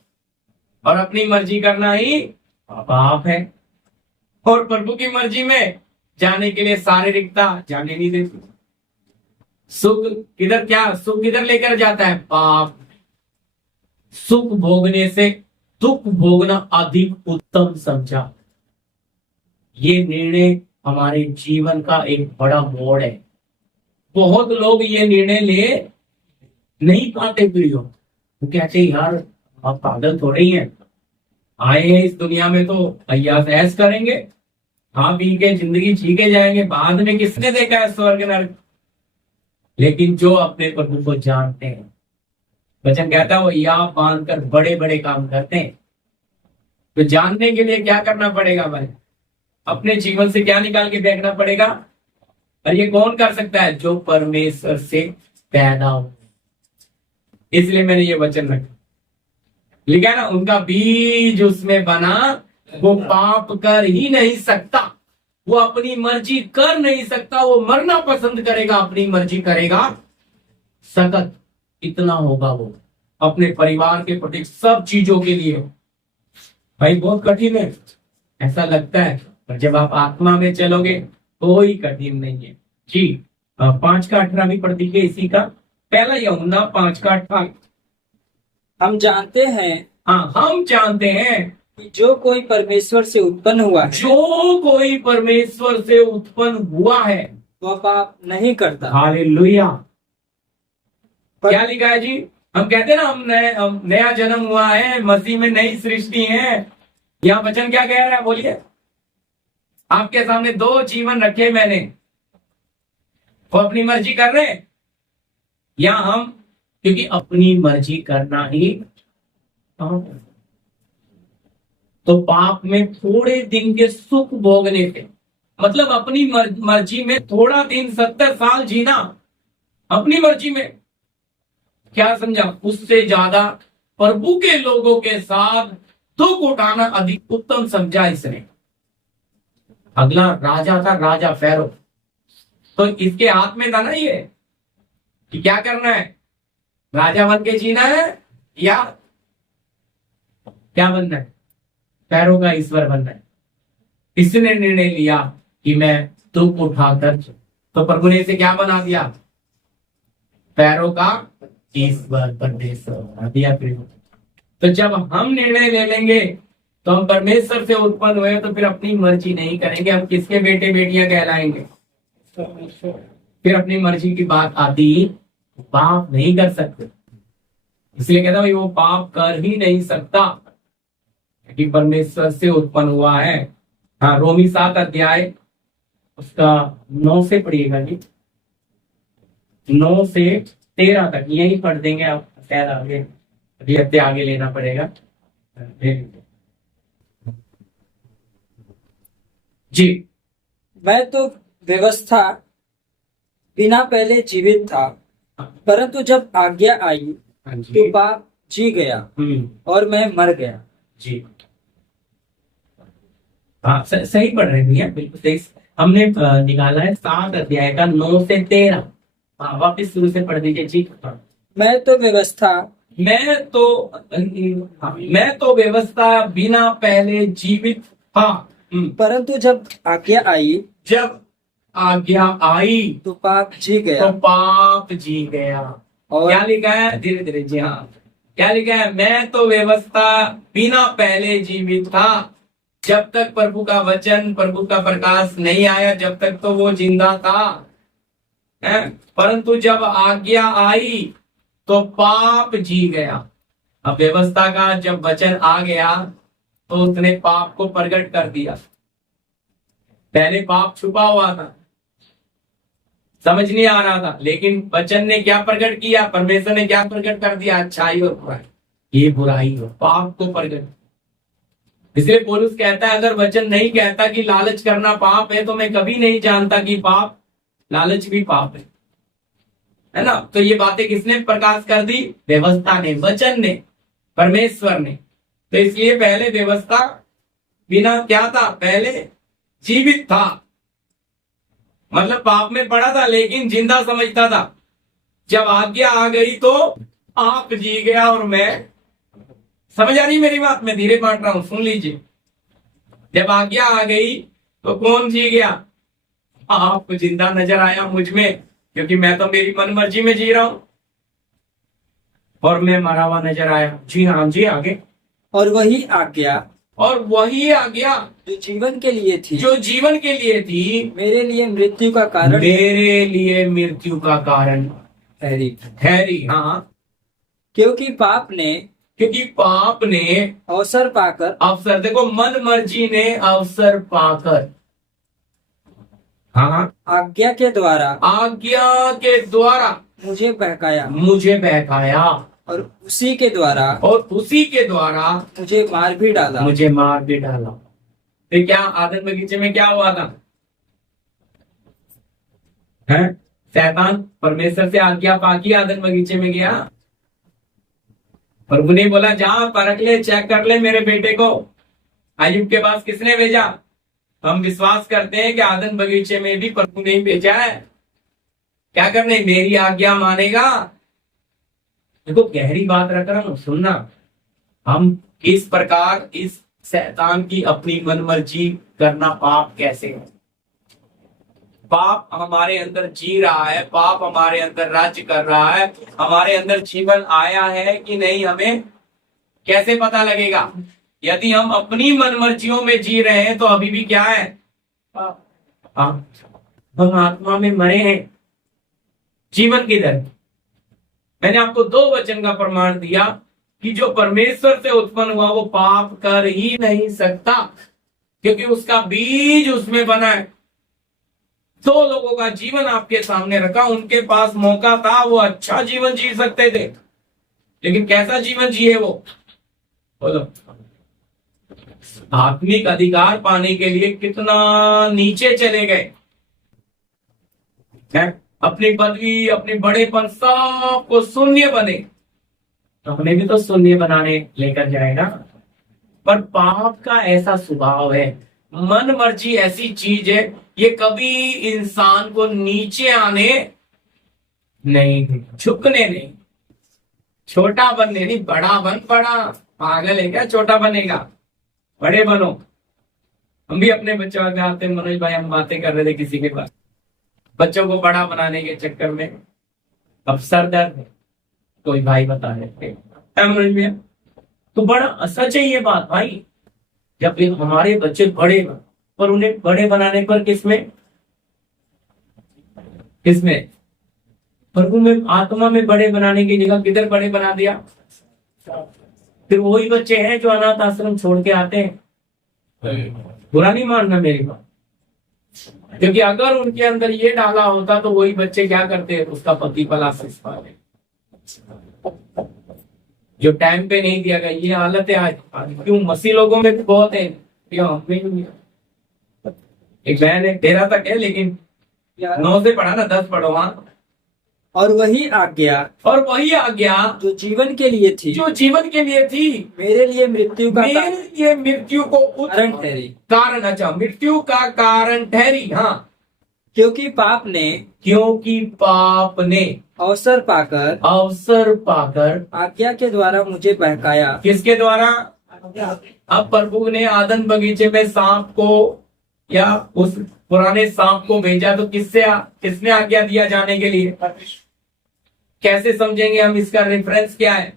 और अपनी मर्जी करना ही पाप है। और प्रभु की मर्जी में जाने के लिए शारीरिकता जाने नहीं देती। सुख किधर, क्या सुख किधर लेकर जाता है? पाप। सुख भोगने से दुख भोगना अधिक उत्तम समझा। ये निर्णय हमारे जीवन का एक बड़ा मोड़ है। बहुत लोग ये निर्णय ले नहीं पाते प्रियो। वो कहते यार आप पागल थोड़े ही हैं, आए हैं इस दुनिया में तो अय्यास ऐश करेंगे, खा पी के जिंदगी जी के जाएंगे, बाद में किसने देखा है स्वर्ग नरक। लेकिन जो अपने प्रभु को जानते हैं, वचन कहता है वो या बांध कर बड़े बड़े काम करते हैं। तो जानने के लिए क्या करना पड़ेगा भाई? अपने जीवन से क्या निकाल के देखना पड़ेगा? और ये कौन कर सकता है? जो परमेश्वर से पैदा हो। इसलिए मैंने ये वचन रखा, लिखा ना, उनका बीज उसमें बना, वो पाप कर ही नहीं सकता, वो अपनी मर्जी कर नहीं सकता, वो मरना पसंद करेगा, अपनी मर्जी करेगा, सतत इतना होगा वो अपने परिवार के प्रति, सब चीजों के लिए। भाई बहुत कठिन है ऐसा लगता है, पर जब आप आत्मा में चलोगे कोई कठिन नहीं है जी। 5:18 भी पढ़ दीजिए इसी का, पहला यूहन्ना 5:18। हम जानते हैं हाँ, हम जानते हैं कि जो कोई परमेश्वर से उत्पन्न हुआ है जो कोई परमेश्वर से उत्पन्न हुआ है वह पाप नहीं करता। हालेलुया। क्या लिखा है जी? हम कहते हैं ना हम नया जन्म हुआ है, मसीह में नई सृष्टि है। यहाँ वचन क्या कह रहा है बोलिए? आपके सामने 2 जीवन रखे मैंने, वो अपनी मर्जी कर रहे हैं, या हम, क्योंकि अपनी मर्जी करना ही पाप है। तो पाप में थोड़े दिन के सुख भोगने से, मतलब अपनी मर्जी में थोड़ा दिन 70 साल जीना, अपनी मर्जी में, क्या समझा? उससे ज्यादा प्रभु के लोगों के साथ दुख उठाना अधिक उत्तम समझा इसने। अगला राजा था, राजा फैरो, तो इसके हाथ में था ना ये कि क्या करना है, राजा बन के जीना है या क्या बनना है? फैरो का ईश्वर बनना है। इसने निर्णय लिया कि मैं दुख उठाकर, तो प्रभु ने इसे क्या बना दिया? फैरो का ईश्वर परमेश्वर बना दिया। तो जब हम निर्णय ले लेंगे तो हम परमेश्वर से उत्पन्न हुए, तो फिर अपनी मर्जी नहीं करेंगे, हम किसके बेटे बेटियां कहलाएंगे? फिर अपनी मर्जी की बात आती, पाप नहीं कर सकते। इसलिए कहता भाई वो पाप कर ही नहीं सकता कि परमेश्वर से उत्पन्न हुआ है। हाँ, रोमी 7 अध्याय उसका 9 से पढ़िएगा जी, 9 से 13 तक यही पढ़ देंगे आप, शायद आगे अभी हफ्ते आगे लेना पड़ेगा जी। मैं तो व्यवस्था बिना पहले जीवित था, परंतु जब आज्ञा आई तो पाप जी गया और मैं मर गया। जी हाँ, सही पढ़ रहे हैं भैया, बिल्कुल सही। हमने निकाला है 7 अध्याय का 9 से 13। हाँ, वापिस शुरू से पढ़ दीजिए जी। मैं तो व्यवस्था व्यवस्था बिना पहले जीवित था, परंतु जब आज्ञा आई तो पाप जी गया। और क्या लिखा है? धीरे धीरे जी हाँ, क्या लिखा है? मैं तो व्यवस्था बिना पहले जीवित था, जब तक प्रभु का वचन, प्रभु का प्रकाश नहीं आया, जब तक तो वो जिंदा था, परंतु जब आज्ञा आई तो पाप जी गया। अब व्यवस्था का जब वचन आ गया तो उसने पाप को प्रकट कर दिया। पहले पाप छुपा हुआ था, समझ नहीं आ रहा था, लेकिन वचन ने क्या प्रकट किया? परमेश्वर ने क्या प्रकट कर दिया? अच्छाई और बुराई, ये बुराई हो, पाप को प्रकट। इसलिए पौलुस कहता है अगर वचन नहीं कहता कि लालच करना पाप है, तो मैं कभी नहीं जानता कि पाप, लालच भी पाप है ना? तो ये बातें किसने प्रकाश कर दी? व्यवस्था ने, वचन ने, परमेश्वर ने। तो इसलिए पहले व्यवस्था बिना क्या था, पहले जीवित था, मतलब पाप में पड़ा था लेकिन जिंदा समझता था। जब आज्ञा आ गई तो आप जी गया और मैं, समझ आ रही मेरी बात, मैं धीरे बांट रहा हूं, सुन लीजिए। जब आज्ञा आ गई तो कौन जी गया, आप जिंदा नजर आया मुझ में, क्योंकि मैं तो मेरी मन मर्जी में जी रहा हूं, और मैं मरा हुआ नजर आया। जी हाँ जी, आगे। और वही आज्ञा और वही आज्ञा जो जीवन के लिए थी, जो जीवन के लिए थी, मेरे लिए मृत्यु का कारण मेरे लिए मृत्यु का कारण ठहरी। ठहरी। हाँ, क्योंकि पाप ने क्योंकि पाप ने अवसर पाकर, अवसर, देखो मन मर्जी ने अवसर पाकर, हाँ, आज्ञा के द्वारा आज्ञा के द्वारा मुझे बहकाया, मुझे बहकाया, और उसी के द्वारा और उसी के द्वारा मुझे मार भी डाला। मुझे मार भी डाला। तो क्या आदम बगीचे में क्या हुआ था, है? शैतान परमेश्वर से आज्ञा पाकी आदम बगीचे में गया, प्रभु ने बोला जा परख ले, चेक कर ले मेरे बेटे को। अय्यूब के पास किसने भेजा, हम विश्वास करते हैं कि आदम बगीचे में भी प्रभु ने ही भेजा है। क्या करने, मेरी आज्ञा मानेगा। देखो गहरी बात रख रहा हूं, सुनना। हम किस प्रकार इस शैतान की अपनी मनमर्जी करना पाप कैसे है, पाप हमारे अंदर जी रहा है, पाप हमारे अंदर राज्य कर रहा है, हमारे अंदर जीवन आया है कि नहीं, हमें कैसे पता लगेगा। यदि हम अपनी मनमर्जियों में जी रहे हैं तो अभी भी क्या है, हम आत्मा में मरे हैं। जीवन किधर, मैंने आपको 2 वचन का प्रमाण दिया कि जो परमेश्वर से उत्पन्न हुआ वो पाप कर ही नहीं सकता, क्योंकि उसका बीज उसमें बना है। 2 लोगों का जीवन आपके सामने रखा, उनके पास मौका था, वो अच्छा जीवन जी सकते थे, लेकिन कैसा जीवन जिए वो, बोलो। आत्मिक अधिकार पाने के लिए कितना नीचे चले गए, अपनी पदवी, अपने बड़ेपन सब को शून्य बने। तो हमें भी तो शून्य बनाने लेकर जाएगा। पर पाप का ऐसा स्वभाव है, मन मर्जी ऐसी चीज है, ये कभी इंसान को नीचे आने नहीं, झुकने नहीं, छोटा बनने नहीं, बड़ा बन, बड़ा पागल है क्या छोटा बनेगा, बड़े बनो। हम भी अपने बच्चों के आते, मनोज भाई हम बातें कर रहे थे किसी के पास, बच्चों को बड़ा बनाने के चक्कर में अब सर दर्द है, कोई भाई बता रहे थे मनोज भैया, तो बड़ा सच है ये बात भाई। जब हमारे बच्चे बड़े, पर उन्हें बड़े बनाने पर किसमें प्रभु में, आत्मा में बड़े बनाने की जगह किधर बड़े बना दिया। फिर वही बच्चे हैं जो अनाथ आश्रम छोड़ के आते हैं। बुरा नहीं मानना मेरी बात, क्योंकि अगर उनके अंदर ये डाला होता तो वही बच्चे क्या करते, उसका पति पला पाते। जो टाइम पे नहीं दिया गया, ये हालत है आज। क्यों मसीह लोगों में भी बहुत है, एक बहन है 13 तक है, लेकिन 9 से पढ़ा ना, 10 पढ़ो। हाँ, और वही आज्ञा जो जीवन के लिए थी, मेरे लिए मृत्यु को कारण ठहरी। अच्छा, मृत्यु का कारण ठहरी। हाँ, क्योंकि पाप ने अवसर पाकर आज्ञा के द्वारा मुझे बहकाया। किसके द्वारा, अब प्रभु ने आदम बगीचे में सांप को या उस पुराने सांप को भेजा, तो किसने आज्ञा दिया जाने के लिए, कैसे समझेंगे हम, इसका रेफरेंस क्या है,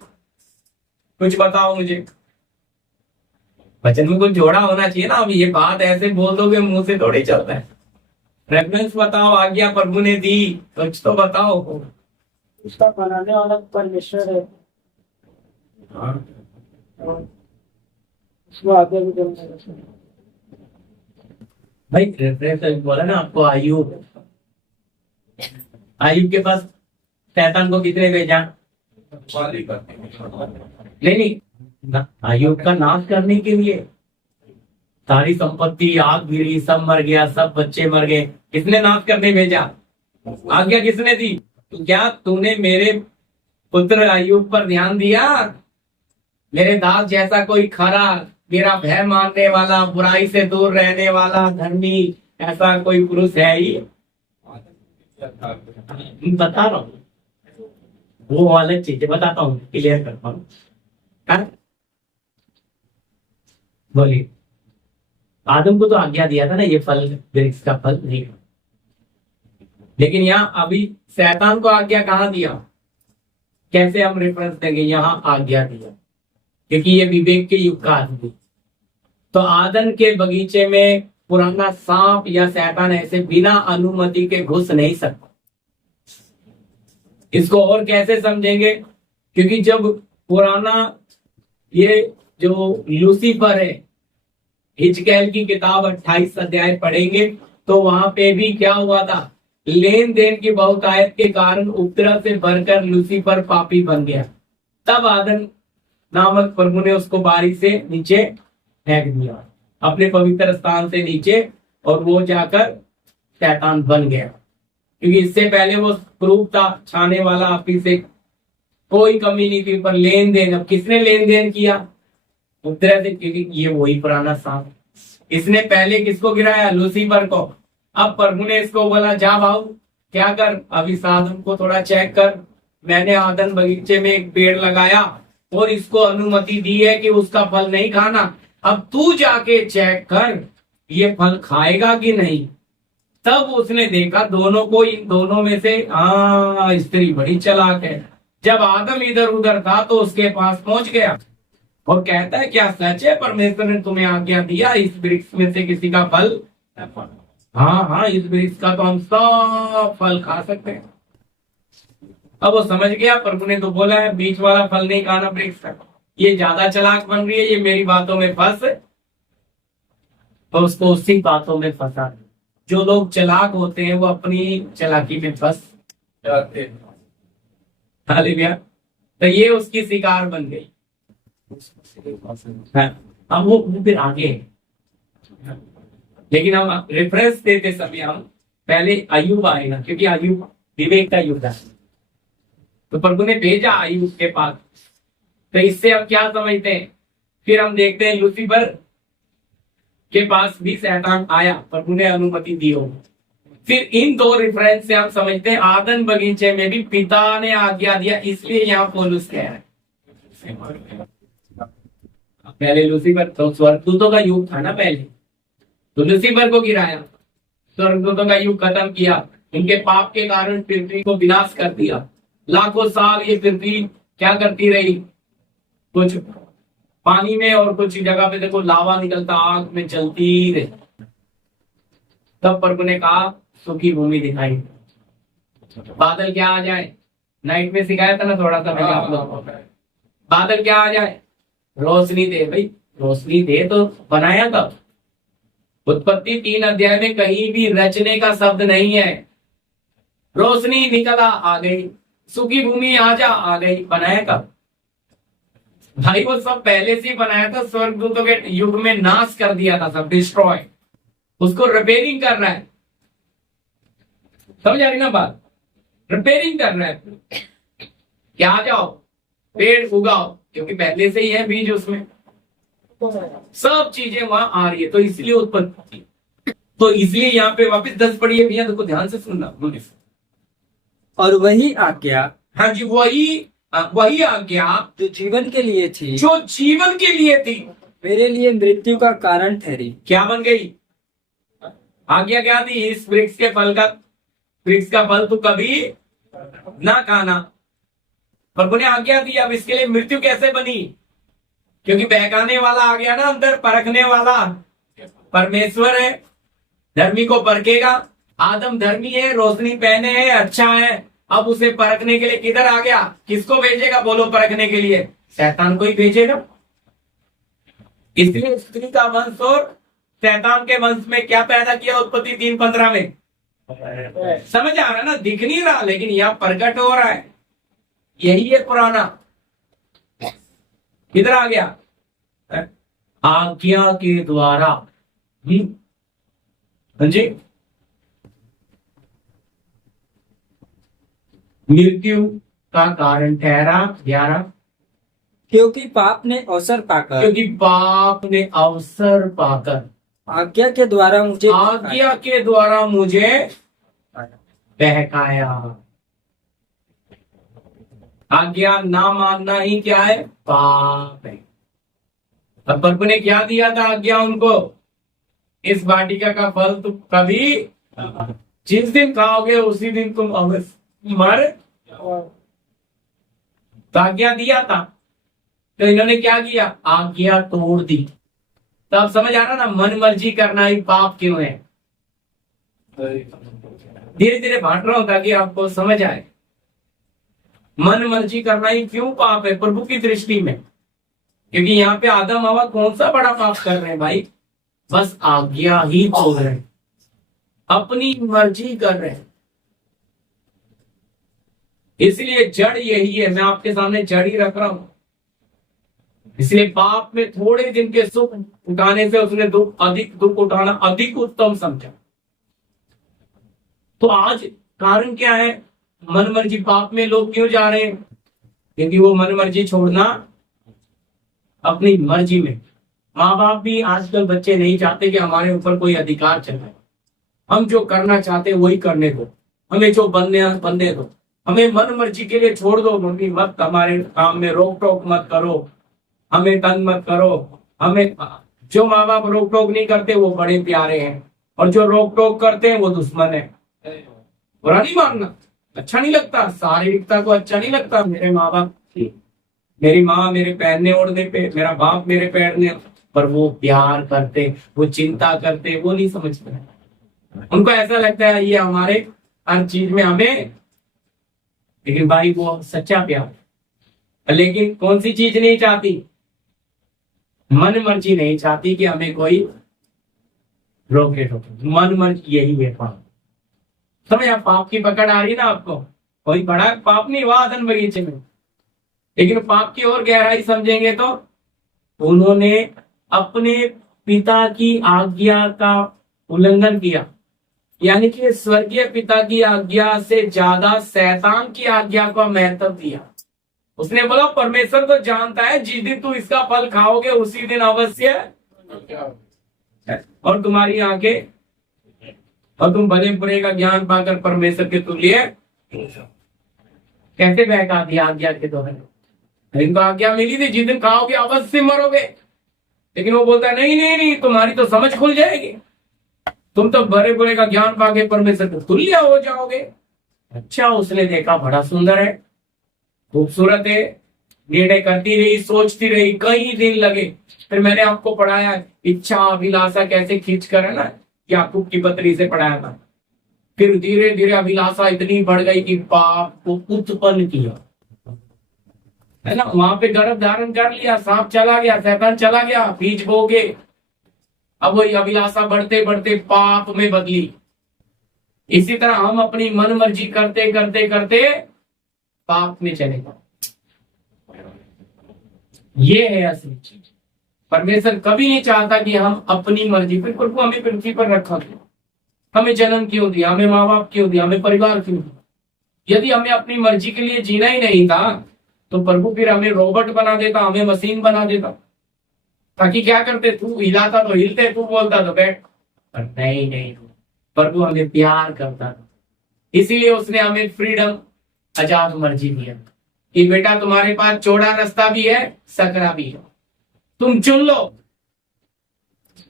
कुछ बताओ मुझे। वचन में कुछ जोड़ा होना चाहिए ना, अब ये बात ऐसे बोल दोगे मुंह से थोड़ी चलता है। रेफरेंस बताओ, आज्ञा प्रभु ने दी, कुछ तो बताओ। उसका बनाने वाला परमेश्वर है। हाँ। उसको आगे भी करना भाई रेफरेंस बोला ना आपको, आयुब के पास शैतान को कितने भेजा, नहीं, आयुब का नाश करने के लिए। सारी संपत्ति आग भिड़ी, सब मर गया, सब बच्चे मर गए, किसने नाश करने भेजा, आज्ञा किसने दी। तो क्या तूने मेरे पुत्र आयुब पर ध्यान दिया, मेरे दास जैसा कोई खरा, मेरा भय मानने वाला, बुराई से दूर रहने वाला, धर्मी, ऐसा कोई पुरुष है ही? बता रहा हूँ, वो अलग चीज है, बताता हूँ, क्लियर करता हूँ। हाँ? बोलिए। आदम को तो आज्ञा दिया था ना, ये फल, वृक्ष का फल नहीं खाओ। लेकिन यहाँ अभी शैतान को आज्ञा कहाँ दिया? कैसे हम रेफरेंस देंगे? यहाँ आज्ञा दिया, क्योंकि ये विवेक के युग का आदमी। तो आदम के बगीचे में पुराना सांप या शैतान ऐसे बिना अनुमति के घुस नहीं सकता। इसको और कैसे समझेंगे? क्योंकि जब पुराना ये जो लूसीफर है, हिजकेल की किताब 28 अध्याय पढ़ेंगे तो वहां पे भी क्या हुआ था? लेन देन की बहुतायत के कारण उपद्रव से भरकर लूसीफर पापी बन गया। तब आदम नामक प्रभु ने उसको बारी से नीचे फेंक दिया, अपने पवित्र स्थान से नीचे, और वो जाकर शैतान बन गया। क्योंकि इससे पहले वो क्रूप था, छाने वाला, आप ही से कोई कमी नहीं थी, पर लेन देन, अब किसने लेन देन किया? उपद्रव से, क्योंकि ये वही पुराना सांप। इसने पहले किसको गिराया? लूसीफर को। अब प्रभु ने इसको बोला, जा भाऊ, क्या कर, अभी साधन को थोड़ा चेक कर। मैंने आदन बगीचे में एक पेड़ लगाया और इसको अनुमति दी है कि उसका फल नहीं खाना। अब तू जाके चेक कर, ये फल खाएगा कि नहीं। तब उसने देखा दोनों को, इन दोनों में से स्त्री बड़ी चालाक है। जब आदम इधर उधर था तो उसके पास पहुंच गया और कहता है, क्या सच है परमेश्वर ने तुम्हें आज्ञा दिया इस वृक्ष में से किसी का फल? हाँ, इस वृक्ष का तो हम सब फल खा सकते हैं। अब वो समझ गया, प्रभु ने तो बोला है बीच वाला फल नहीं खाना वृक्ष का। ये ज्यादा चालाक बन रही है, ये मेरी बातों में फंस, तो उसको उसी बातों में फंसा। जो लोग चालाक होते हैं वो अपनी चालाकी में फंस जाते हैं। हालेलुया। तो ये उसकी शिकार बन गई। अब वो फिर आगे है। लेकिन हम रेफरेंस देते समय हम पहले अय्यूब आएगा, क्योंकि अय्यूब विवेक का युग है। तो प्रभु ने भेजा अय्यूब के पास। तो इससे हम क्या समझते हैं? फिर हम देखते हैं लूसीफर के पास भी शैतान आया, प्रभु ने अनुमति दी हो। फिर इन दो रेफरेंस से हम समझते हैं आदन बगीचे में भी पिता ने आज्ञा दिया, इसलिए यहाँ पौलुस कह रहा है। पहले लूसीफर तो स्वर्गदूतों का युग था ना पहले, तो लूसीफर को गिराया, स्वर्गदूतों का युग खत्म किया, उनके पाप के कारण पृथ्वी को विनाश कर दिया। लाखों साल ये पृथ्वी क्या करती रही? कुछ पानी में और कुछ जगह पे देखो लावा निकलता, आग में चलती रही। तब प्रभु ने कहा सूखी भूमि दिखाई, बादल क्या आ जाए। नाइट में सिखाया था ना थोड़ा सा मैंने आप लोगों को। बादल क्या आ जाए? रोशनी दे। भाई रोशनी दे तो बनाया तब। उत्पत्ति 3 अध्याय में कहीं भी रचने का शब्द नहीं है। रोशनी निकला, आ गई। सूखी भूमि आ गई। बनाया कब? भाई वो सब पहले से ही बनाया था, स्वर्गदूतों के युग में नाश कर दिया था सब, डिस्ट्रॉय। उसको रिपेयरिंग कर रहा है। समझ आ रही ना बात? रिपेयरिंग कर रहा है। क्या आ जाओ, पेड़ उगाओ, क्योंकि पहले से ही है बीज उसमें, सब चीजें वहां आ रही है। तो इसलिए उत्पत्ति, तो इसलिए यहाँ पे वापस 10 पढ़िए भैया, देखो ध्यान से सुनना। और वही आज्ञा, हाँ जी, वही आज्ञा जो जीवन के लिए थी, जो जीवन के लिए थी, मेरे लिए मृत्यु का कारण ठहरी। क्या बन गई? आज्ञा क्या थी? इस वृक्ष का फल तो कभी ना खाना। प्रभु ने आज्ञा दी। अब इसके लिए मृत्यु कैसे बनी? क्योंकि बहकाने वाला आ गया ना अंदर, परखने वाला परमेश्वर है, धर्मी को परखेगा। आदम धर्मी है, रोशनी पहने है, अच्छा है। अब उसे परखने के लिए किधर आ गया? किसको भेजेगा बोलो परखने के लिए? शैतान को ही भेजेगा। इसलिए स्त्री का वंश और शैतान के वंश में क्या पैदा किया उत्पत्ति 3:15 में? समझ आ रहा है ना? दिख नहीं रहा, लेकिन यहाँ प्रकट हो रहा है। यही है पुराना। किधर आ गया? आज्ञा के द्वारा। हाँ जी, मृत्यु का कारण ठहरा। 11 क्योंकि पाप ने अवसर पाकर क्योंकि पाप ने अवसर पाकर आज्ञा के द्वारा मुझे आज्ञा के द्वारा मुझे बहकाया। आज्ञा ना मानना ही क्या है? पाप है। अब प्रभु ने क्या दिया था आज्ञा उनको? इस वाटिका का फल तुम कभी जिस दिन खाओगे उसी दिन तुम अवश्य मर। तो आज्ञा दिया था, तो इन्होंने क्या किया? आज्ञा तोड़ दी। तो अब समझ आ रहा ना, मन मर्जी करना ही पाप क्यों है। धीरे धीरे बांट रहा हूं ताकि आपको समझ आए मन मर्जी करना ही क्यों पाप है प्रभु की दृष्टि में। क्योंकि यहाँ पे आदम हवा कौन सा बड़ा पाप कर रहे हैं भाई? बस आज्ञा ही तोड़ रहे हैं, अपनी मर्जी कर रहे हैं। इसलिए जड़ यही है, मैं आपके सामने जड़ ही रख रहा हूं। इसलिए पाप में थोड़े दिन के सुख उठाने से उसने अधिक दुख उठाना अधिक उत्तम समझा। तो आज कारण क्या है? मन मर्जी पाप में लोग क्यों जा रहे हैं? क्योंकि वो मन मर्जी छोड़ना अपनी मर्जी में। माँ बाप भी आजकल बच्चे नहीं चाहते कि हमारे ऊपर कोई अधिकार चलाए, हम जो करना चाहते हैं वही करने दो, हमें जो बनने दो, हमें मन मर्जी के लिए छोड़ दो। मम्मी मत हमारे काम में रोक टोक मत करो, हमें तंग मत करो। हमें जो माँ बाप रोक टोक नहीं करते वो बड़े प्यारे हैं, और जो रोक टोक करते हैं वो दुश्मन है। बुरा नहीं मानना, अच्छा नहीं लगता, शारीरिकता को अच्छा नहीं लगता। मेरे माँ बाप, मेरी माँ मेरे पहनने ओढ़ने पे, मेरा बाप मेरे पहनने, पर वो प्यार करते, वो चिंता करते, वो नहीं समझते। उनको ऐसा लगता है ये हमारे हर चीज में हमें, लेकिन भाई वो सच्चा प्यार। लेकिन कौन सी चीज नहीं चाहती? मन मर्जी नहीं चाहती कि हमें कोई रोके टोके। मन मर्जी यही है पाप। समझ आप? पाप की पकड़ आ रही ना आपको? कोई बड़ा पाप नहीं हुआ अदन बगीचे में, लेकिन पाप की और गहराई समझेंगे तो उन्होंने अपने पिता की आज्ञा का उल्लंघन किया। यानी कि स्वर्गीय पिता की आज्ञा से ज्यादा शैतान की आज्ञा का महत्व दिया। उसने बोला परमेश्वर तो जानता है जिस दिन तू इसका फल खाओगे उसी दिन अवश्य और तुम्हारी आंखें, और तुम भले बुरे का ज्ञान पाकर परमेश्वर के तुल्य। कैसे बहका दिया आज्ञा के द्वारा? इनको आज्ञा मिली थी जिस दिन खाओगे अवश्य मरोगे, लेकिन वो बोलता नहीं नहीं नहीं, तुम्हारी तो समझ खुल जाएगी, तुम तो भले बुरे का ज्ञान पाके परमेश्वर के तुल्य हो जाओगे। अच्छा, उसने देखा बड़ा सुंदर है, खूबसूरत है, निर्णय करती रही, सोचती रही, कई दिन लगे। फिर मैंने आपको पढ़ाया इच्छा अभिलाषा कैसे खींच कर, है ना, याकूब की पत्री से पढ़ाया था। फिर धीरे धीरे अभिलाषा इतनी बढ़ गई कि पाप को उत्पन्न किया, है ना। वहां पे गर्भ धारण कर लिया, सांप चला गया, शैतान चला गया, बीज बो गए। अब वही अभिलाषा बढ़ते बढ़ते पाप में बदली। इसी तरह हम अपनी मन मर्जी करते करते करते पाप में चले गए। ये है असली चीज। परमेश्वर कभी नहीं चाहता कि हम अपनी मर्जी पर, प्रभु हमें पृथ्वी पर रखा क्यों? हमें जन्म क्यों दिया? हमें माँ बाप क्यों दिया? हमें परिवार क्यों दिया? यदि हमें अपनी मर्जी के लिए जीना ही नहीं था तो प्रभु फिर हमें रोबोट बना देता, हमें मशीन बना देता। ताकि क्या करते? तू हिलाता तो हिलते, तू बोलता तो बैठ। पर नहीं नहीं, प्रभु हमें प्यार करता था, इसीलिए उसने हमें फ्रीडम, आजाद मर्जी दिया कि बेटा तुम्हारे पास चौड़ा रास्ता भी है, सकरा भी है, तुम चुन लो।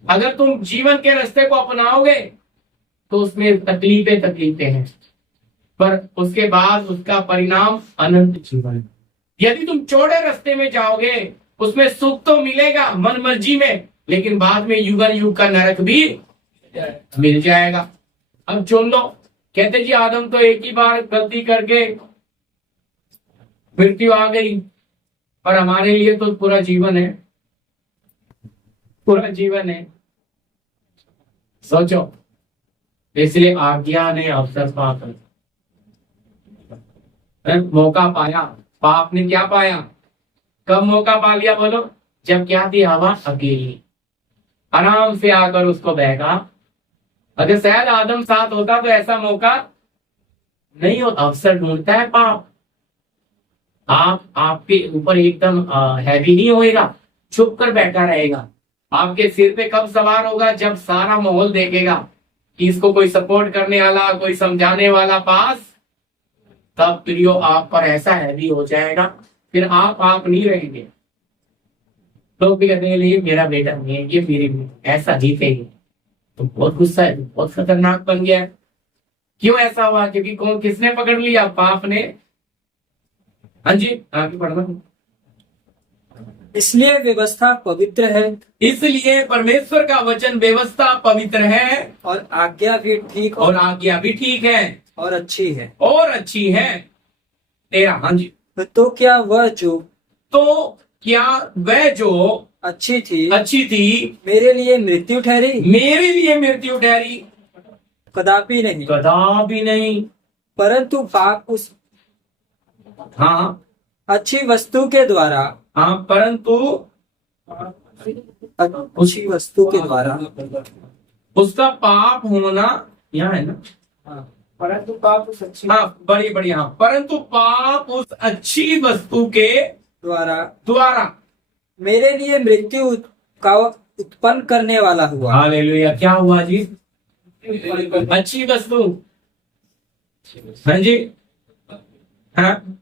अगर तुम जीवन के रास्ते को अपनाओगे तो उसमें तकलीफें तकलीफें हैं, पर उसके बाद उसका परिणाम अनंत जीवन है। यदि तुम चौड़े रास्ते में जाओगे उसमें सुख तो मिलेगा मन मर्जी में, लेकिन बाद में युगन युग का नरक भी मिल जाएगा। अब चुन लो। कहते जी आदम तो एक ही बार गलती करके मृत्यु आ गई, पर हमारे लिए तो पूरा जीवन है, पूरा जीवन है। सोचो, इसलिए आज्ञा ने अवसर पाकर मौका पाया। पाप ने क्या पाया? कब मौका पा लिया बोलो? जब क्या थी? हवा अकेली, आराम से आकर उसको बहका। अगर शायद आदम साथ होता तो ऐसा मौका नहीं होता। अवसर ढूंढता है पाप। आप आपके ऊपर एकदम हैवी नहीं होएगा, छुप कर बैठा रहेगा। आपके सिर पे कब सवार होगा? जब सारा माहौल देखेगा कि इसको कोई सपोर्ट करने वाला, कोई समझाने वाला पास, तब प्रियो आप पर ऐसा हैवी हो जाएगा, फिर आप नहीं रहेंगे। लोग भी कहते हैं ये मेरा बेटा नहीं है, ये मेरी बेटी, ऐसा जीतेगी। तो बहुत गुस्सा है, बहुत खतरनाक बन गया है। क्यों ऐसा हुआ? क्योंकि कौन, किसने पकड़ लिया? पाप ने। हाँ जी, आगे पढ़ना। इसलिए व्यवस्था पवित्र है इसलिए परमेश्वर का वचन व्यवस्था पवित्र है और आज्ञा भी ठीक और आज्ञा भी ठीक है और अच्छी है। और अच्छी है। 13। हाँ जी। तो क्या वह जो अच्छी थी मेरे लिए मृत्यु ठहरी? कदापि नहीं। कदापि नहीं। परंतु पाप उस हाँ अच्छी वस्तु के द्वारा हाँ, परंतु अच्छी वस्तु के द्वारा उसका पाप होना यहाँ है ना। परंतु पाप उस अच्छी हाँ, बड़ी बड़ी। हाँ, परंतु पाप उस अच्छी वस्तु के द्वारा मेरे लिए मृत्यु का उत्पन्न करने वाला हुआ। हालेलुया। क्या हुआ जी? अच्छी वस्तु। हाँ जी। हाँ,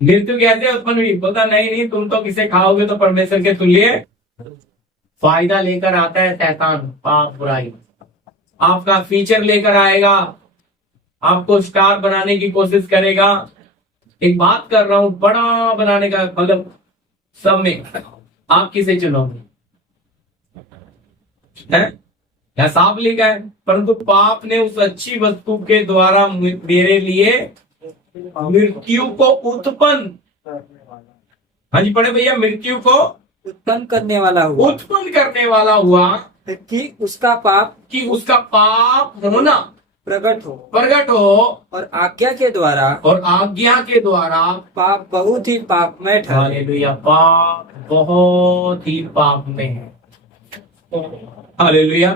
मृत्यु कैसे उत्पन्न हुई? बोलता नहीं, तुम तो किसे खाओगे तो परमेश्वर के तुल्य फायदा लेकर आता है शैतान, पाप बुराई। आपका फीचर लेकर आएगा, आपको स्टार बनाने की कोशिश करेगा। एक बात कर रहा हूं, बड़ा बनाने का, मतलब सब में आप किसे चुनोगे? या साफ लिखा है, परंतु पाप ने उस अच्छी वस्तु के द्वारा मेरे लिए मृत्यु को उत्पन्न, हाँ जी पढ़े भैया, मृत्यु को उत्पन्न करने वाला हुआ कि उसका पाप होना प्रकट हो और आज्ञा के द्वारा पाप बहुत ही पापमय ठहरे। हालेलुया। पाप बहुत ही पाप में है। हालेलुया।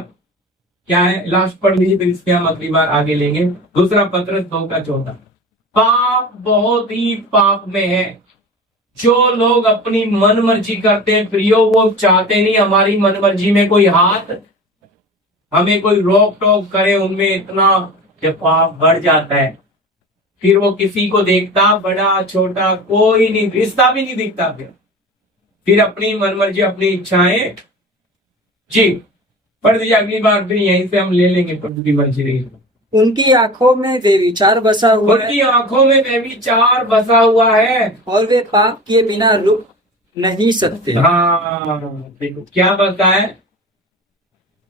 क्या है? लास्ट पढ़ लीजिए, फिर इसके हम अगली बार आगे लेंगे। दूसरा पत्रस 2:14। पाप बहुत ही पाप में है। जो लोग अपनी मन मर्जी करते हैं प्रियो, वो चाहते नहीं हमारी मन मर्जी में कोई हाथ, हमें कोई रोक टोक करे, उनमें इतना जब पाप बढ़ जाता है, फिर वो किसी को देखता, बड़ा छोटा कोई नहीं, रिश्ता भी नहीं दिखता। फिर अपनी मन मर्जी, अपनी इच्छाएं। जी पढ़ दीजिए अगली बार, फिर यहीं से हम ले लेंगे प्रभु की मर्जी रही। उनकी आंखों में व्यभिचार बसा हुआ है और वे पाप किए बिना रुक नहीं सकते। हाँ देखो क्या बसा है,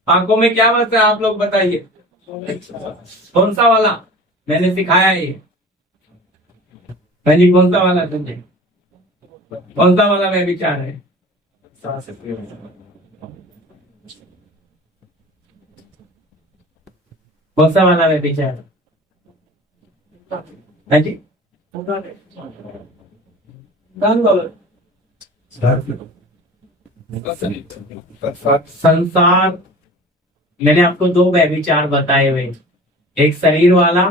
आंखों में क्या बसा है, आप लोग बताइए। कौन सा वाला? मैंने सिखाया ये। हाँ जी, कौन सा वाला समझे? कौन सा वाला व्यभिचार है? कौन सा वाला व्यभिचार? हाँ जी, संसार। मैंने आपको 2 व्यभिचार बताए हुए, एक शरीर वाला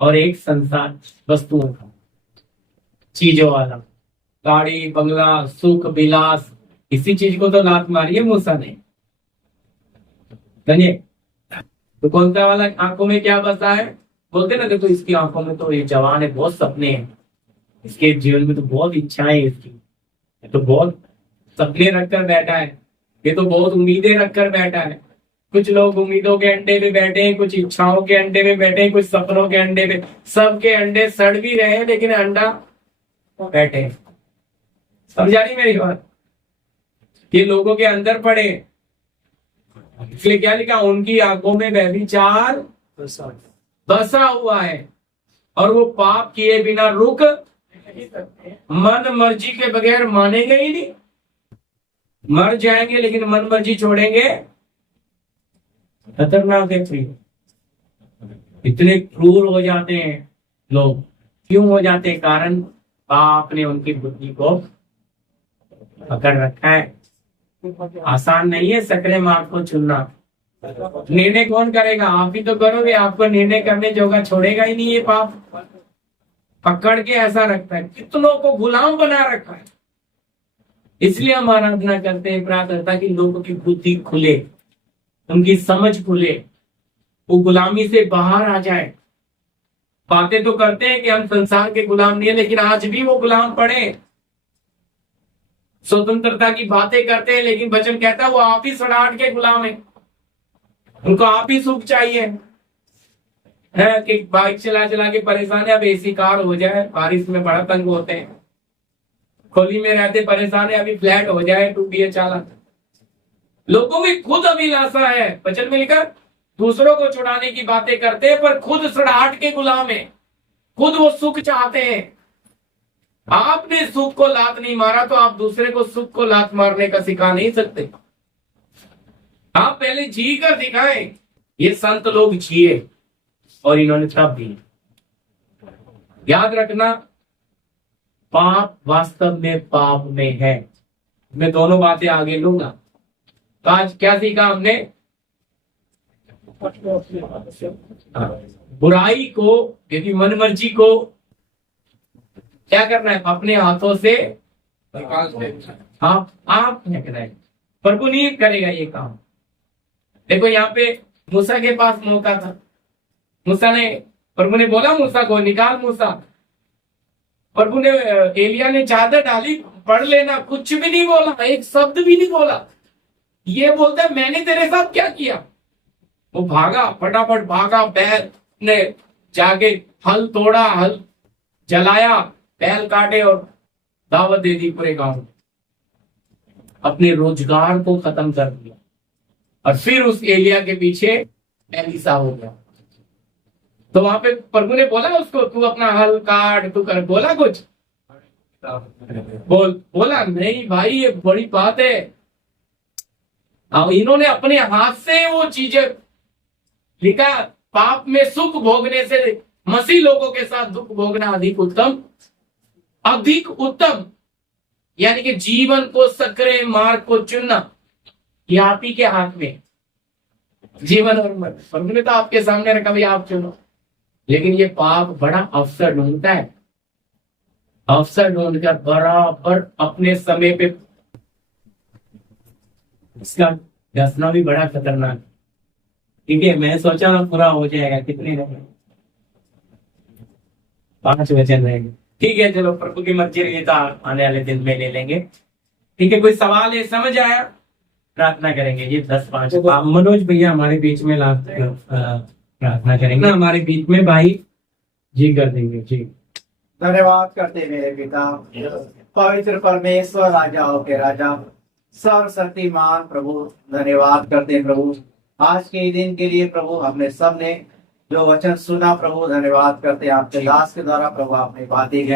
और एक संसार वस्तुओं का, चीजों वाला। गाड़ी बंगला सुख विलास, इसी चीज को तो लात मारी है मूसा ने। समझे? तो कौन सा वाला आंखों में क्या बसा है? बोलते ना, देखो इसकी आंखों में तो ये जवान है, बहुत सपने हैं इसके जीवन में, तो बहुत इच्छाएं है इसकी, तो बहुत सपने रखकर बैठा है, ये तो बहुत उम्मीदें रखकर बैठा है। कुछ लोग उम्मीदों के अंडे पे बैठे हैं, कुछ इच्छाओं के अंडे पे बैठे हैं, कुछ सपनों के अंडे पे। सबके अंडे सड़ भी रहे हैं, लेकिन अंडा बैठे हैं। समझा नहीं मेरी बात? ये लोगों के अंदर पड़े, इसलिए क्या लिखा? उनकी आंखों में व्यभिचार बसा हुआ है और वो पाप किए बिना रुक, मन मर्जी के बगैर मानेंगे ही नहीं। मर जाएंगे लेकिन मन मर्जी छोड़ेंगे, खतरनाक है। इतने क्रूर हो जाते हैं लोग। क्यों हो जाते? कारण पाप ने उनकी बुद्धि को पकड़ रखा है। आसान नहीं है सकरे मार्ग को चुनना। निर्णय कौन करेगा? आप ही तो करोगे। आपको निर्णय करने जोगा छोड़ेगा ही नहीं ये पाप। पकड़ के ऐसा रखता है, कितनों को गुलाम बना रखा है। इसलिए हम आराधना करते हैं, प्रार्थना कि लोगों की बुद्धि खुले, उनकी समझ खुले, वो गुलामी से बाहर आ जाए। बातें तो करते हैं कि हम संसार के गुलाम नहीं है, लेकिन आज भी वो गुलाम पड़े। स्वतंत्रता की बातें करते हैं, लेकिन वचन कहता है वो आप ही सड़ाहट के गुलाम है। उनको आप ही सुख चाहिए है कि बाइक चला चला के परेशान है, अब एसी कार हो जाए, बारिश में बड़ा तंग होते हैं, खोली में रहते परेशान है, अभी फ्लैट हो जाए, 2 BH चाला। लोगों की खुद अभिलाषा है, वचन में लिखा दूसरों को छुड़ाने की बातें करते हैं, पर खुद सड़ाहट के गुलाम है, खुद वो सुख चाहते हैं। आपने सुख को लात नहीं मारा तो आप दूसरे को सुख को लात मारने का सिखा नहीं सकते। आप पहले जी कर दिखाएं। ये संत लोग जिए और इन्होंने तब दिए। याद रखना, पाप वास्तव में पाप में है। मैं दोनों बातें आगे लूंगा। तो आज क्या सीखा हमने? बुराई को, यदि मन मर्जी को क्या करना है? अपने हाथों से आप फेंकना है। प्रभु नहीं करेगा ये काम। देखो यहाँ पे मूसा के पास मौका था, मूसा ने, प्रभु ने बोला मूसा को निकाल मूसा। प्रभु ने, एलिया ने चादर डाली, पढ़ लेना, कुछ भी नहीं बोला, एक शब्द भी नहीं बोला। ये बोलता है मैंने तेरे साथ क्या किया। वो भागा, फटाफट भागा, बैल ने जाके हल तोड़ा, हल जलाया, बैल काटे और दावत दे दी पूरे गांव में। अपने रोजगार को खत्म कर दिया और फिर उस एलिया के पीछे एलिसा हो गया। तो वहां पे प्रभु ने बोला उसको, तू अपना हल काट, तू कर, बोला कुछ? बोला नहीं भाई, ये बड़ी बात है। अब इन्होंने अपने हाथ से वो चीजें लिखा, पाप में सुख भोगने से मसीह लोगों के साथ दुख भोगना अधिक उत्तम, अधिक उत्तम। यानी कि जीवन को सकरे मार्ग को चुनना ये आप ही के हाथ में, जीवन और मृत्यु। प्रभु ने तो आपके सामने रखा, भाई आप चुनो। लेकिन ये पाप बड़ा अवसर ढूंढता है, अवसर ढूंढकर बराबर अपने समय पे इसका दसना भी बड़ा खतरनाक। ठीक है, मैं सोचा पूरा हो जाएगा, कितने रहेंगे? 5 वचन रहेंगे। ठीक है, चलो प्रभु की मर्जी रही तो आने वाले दिन में ले लेंगे। ठीक है, कोई सवाल है? समझ आया? प्रार्थना करेंगे ये 10-5। मनोज भैया हमारे बीच में प्रार्थना करेंगे ना, हमारे बीच में भाई जी कर देंगे। जी धन्यवाद करते मेरे पिता, पवित्र परमेश्वर, राजाओं के राजा, सर्वशक्तिमान प्रभु, धन्यवाद करते प्रभु आज के दिन के लिए। प्रभु हमने सब ने जो वचन सुना प्रभु, धन्यवाद करते आपके दास के द्वारा प्रभु आपने बातें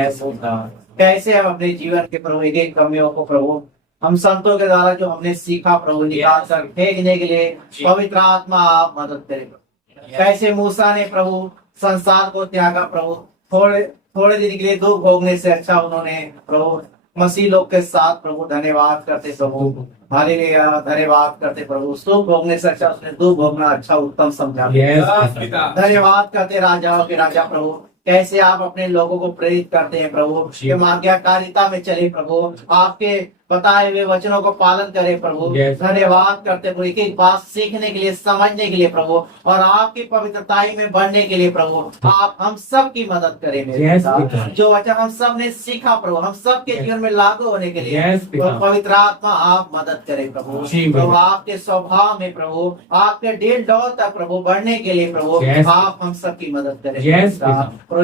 कैसे हम अपने जीवन के प्रभु एक एक कमियों को प्रभु हम संतों के द्वारा जो हमने सीखा प्रभु निकाल कर फेंकने के लिए पवित्र आत्मा आप मदद करें। कैसे मूसा ने प्रभु संसार को त्यागा प्रभु, थोड़े दिन के लिए दुख भोगने से अच्छा उन्होंने प्रभु मसीह लोग के साथ प्रभु, धन्यवाद करते प्रभु, हालेलुया, धन्यवाद करते प्रभु। सुख भोगने से अच्छा उसने दुख भोगना अच्छा उत्तम समझा। धन्यवाद करते राजाओं के राजा प्रभु, कैसे आप अपने लोगों को प्रेरित करते हैं प्रभु, कि हम आज्ञाकारिता में चले प्रभु, आपके बताए हुए वचनों को पालन करें प्रभु। धन्यवाद करते प्रभु, एक एक बात सीखने के लिए, समझने के लिए प्रभु, और आपकी पवित्रताई में बढ़ने के लिए प्रभु आप हम सब की मदद करें मेरे पिता। जो वचन हम सब ने सीखा प्रभु, हम सब के जीवन में लागू होने के लिए पवित्र आत्मा आप मदद करें प्रभु। प्रभु आपके स्वभाव में प्रभु, आपके डेल डॉल तक प्रभु बढ़ने के लिए प्रभु आप हम सब की मदद करें प्रभु।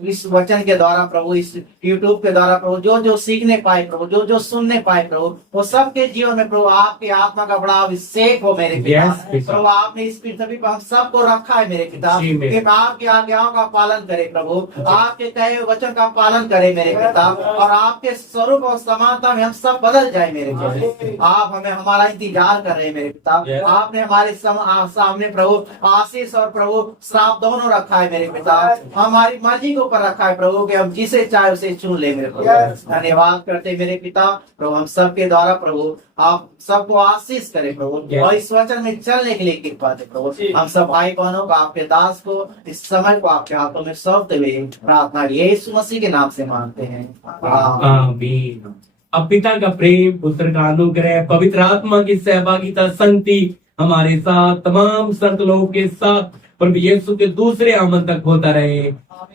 इस वचन के द्वारा प्रभु, इस YouTube के द्वारा प्रभु जो जो सीखने पाए प्रभु, जो जो सुनने पाए प्रभु, वो सबके जीवन में प्रभु आपकी आत्मा का बड़ा अभिषेक हो मेरे पिता। प्रभु आपने इस पृथ्वी पर हम सबको रखा है मेरे पिता, कि आपकी आज्ञाओं का पालन करे प्रभु, आपके कहे हुए वचन का पालन करे मेरे पिता, और आपके स्वरूप और समानता में हम सब बदल जाए मेरे पिता। आप हमें हमारा इंतजार कर रहे हैं मेरे पिता। आपने हमारे सामने प्रभु आशीष और प्रभु श्राप दोनों रखा है मेरे पिता। हमारी मर्जी को ऊपर रखा है प्रभु कि हम जिसे चाहे उसे चुन ले मेरे प्रभु। धन्यवाद करते मेरे पिता प्रभु, हम सबके द्वारा प्रभु आप सबको आशीष करें प्रभु, और इस वचन में चलने के लिए कृपा दे प्रभु। हम सब भाई बहनों को, आपके दास को, इस समय को आपके हाथों में सौंपते हुए प्रार्थना यीशु मसीह के नाम से मांगते हैं, आमीन। आमीन। अब पिता का प्रेम, पुत्र का अनुग्रह, पवित्र आत्मा की सहभागिता, संगति हमारे साथ, तमाम संत लोगों के साथ प्रभु यीशु के दूसरे आगमन तक होता रहे,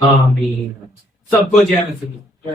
आमीन। सबको जय मसीह।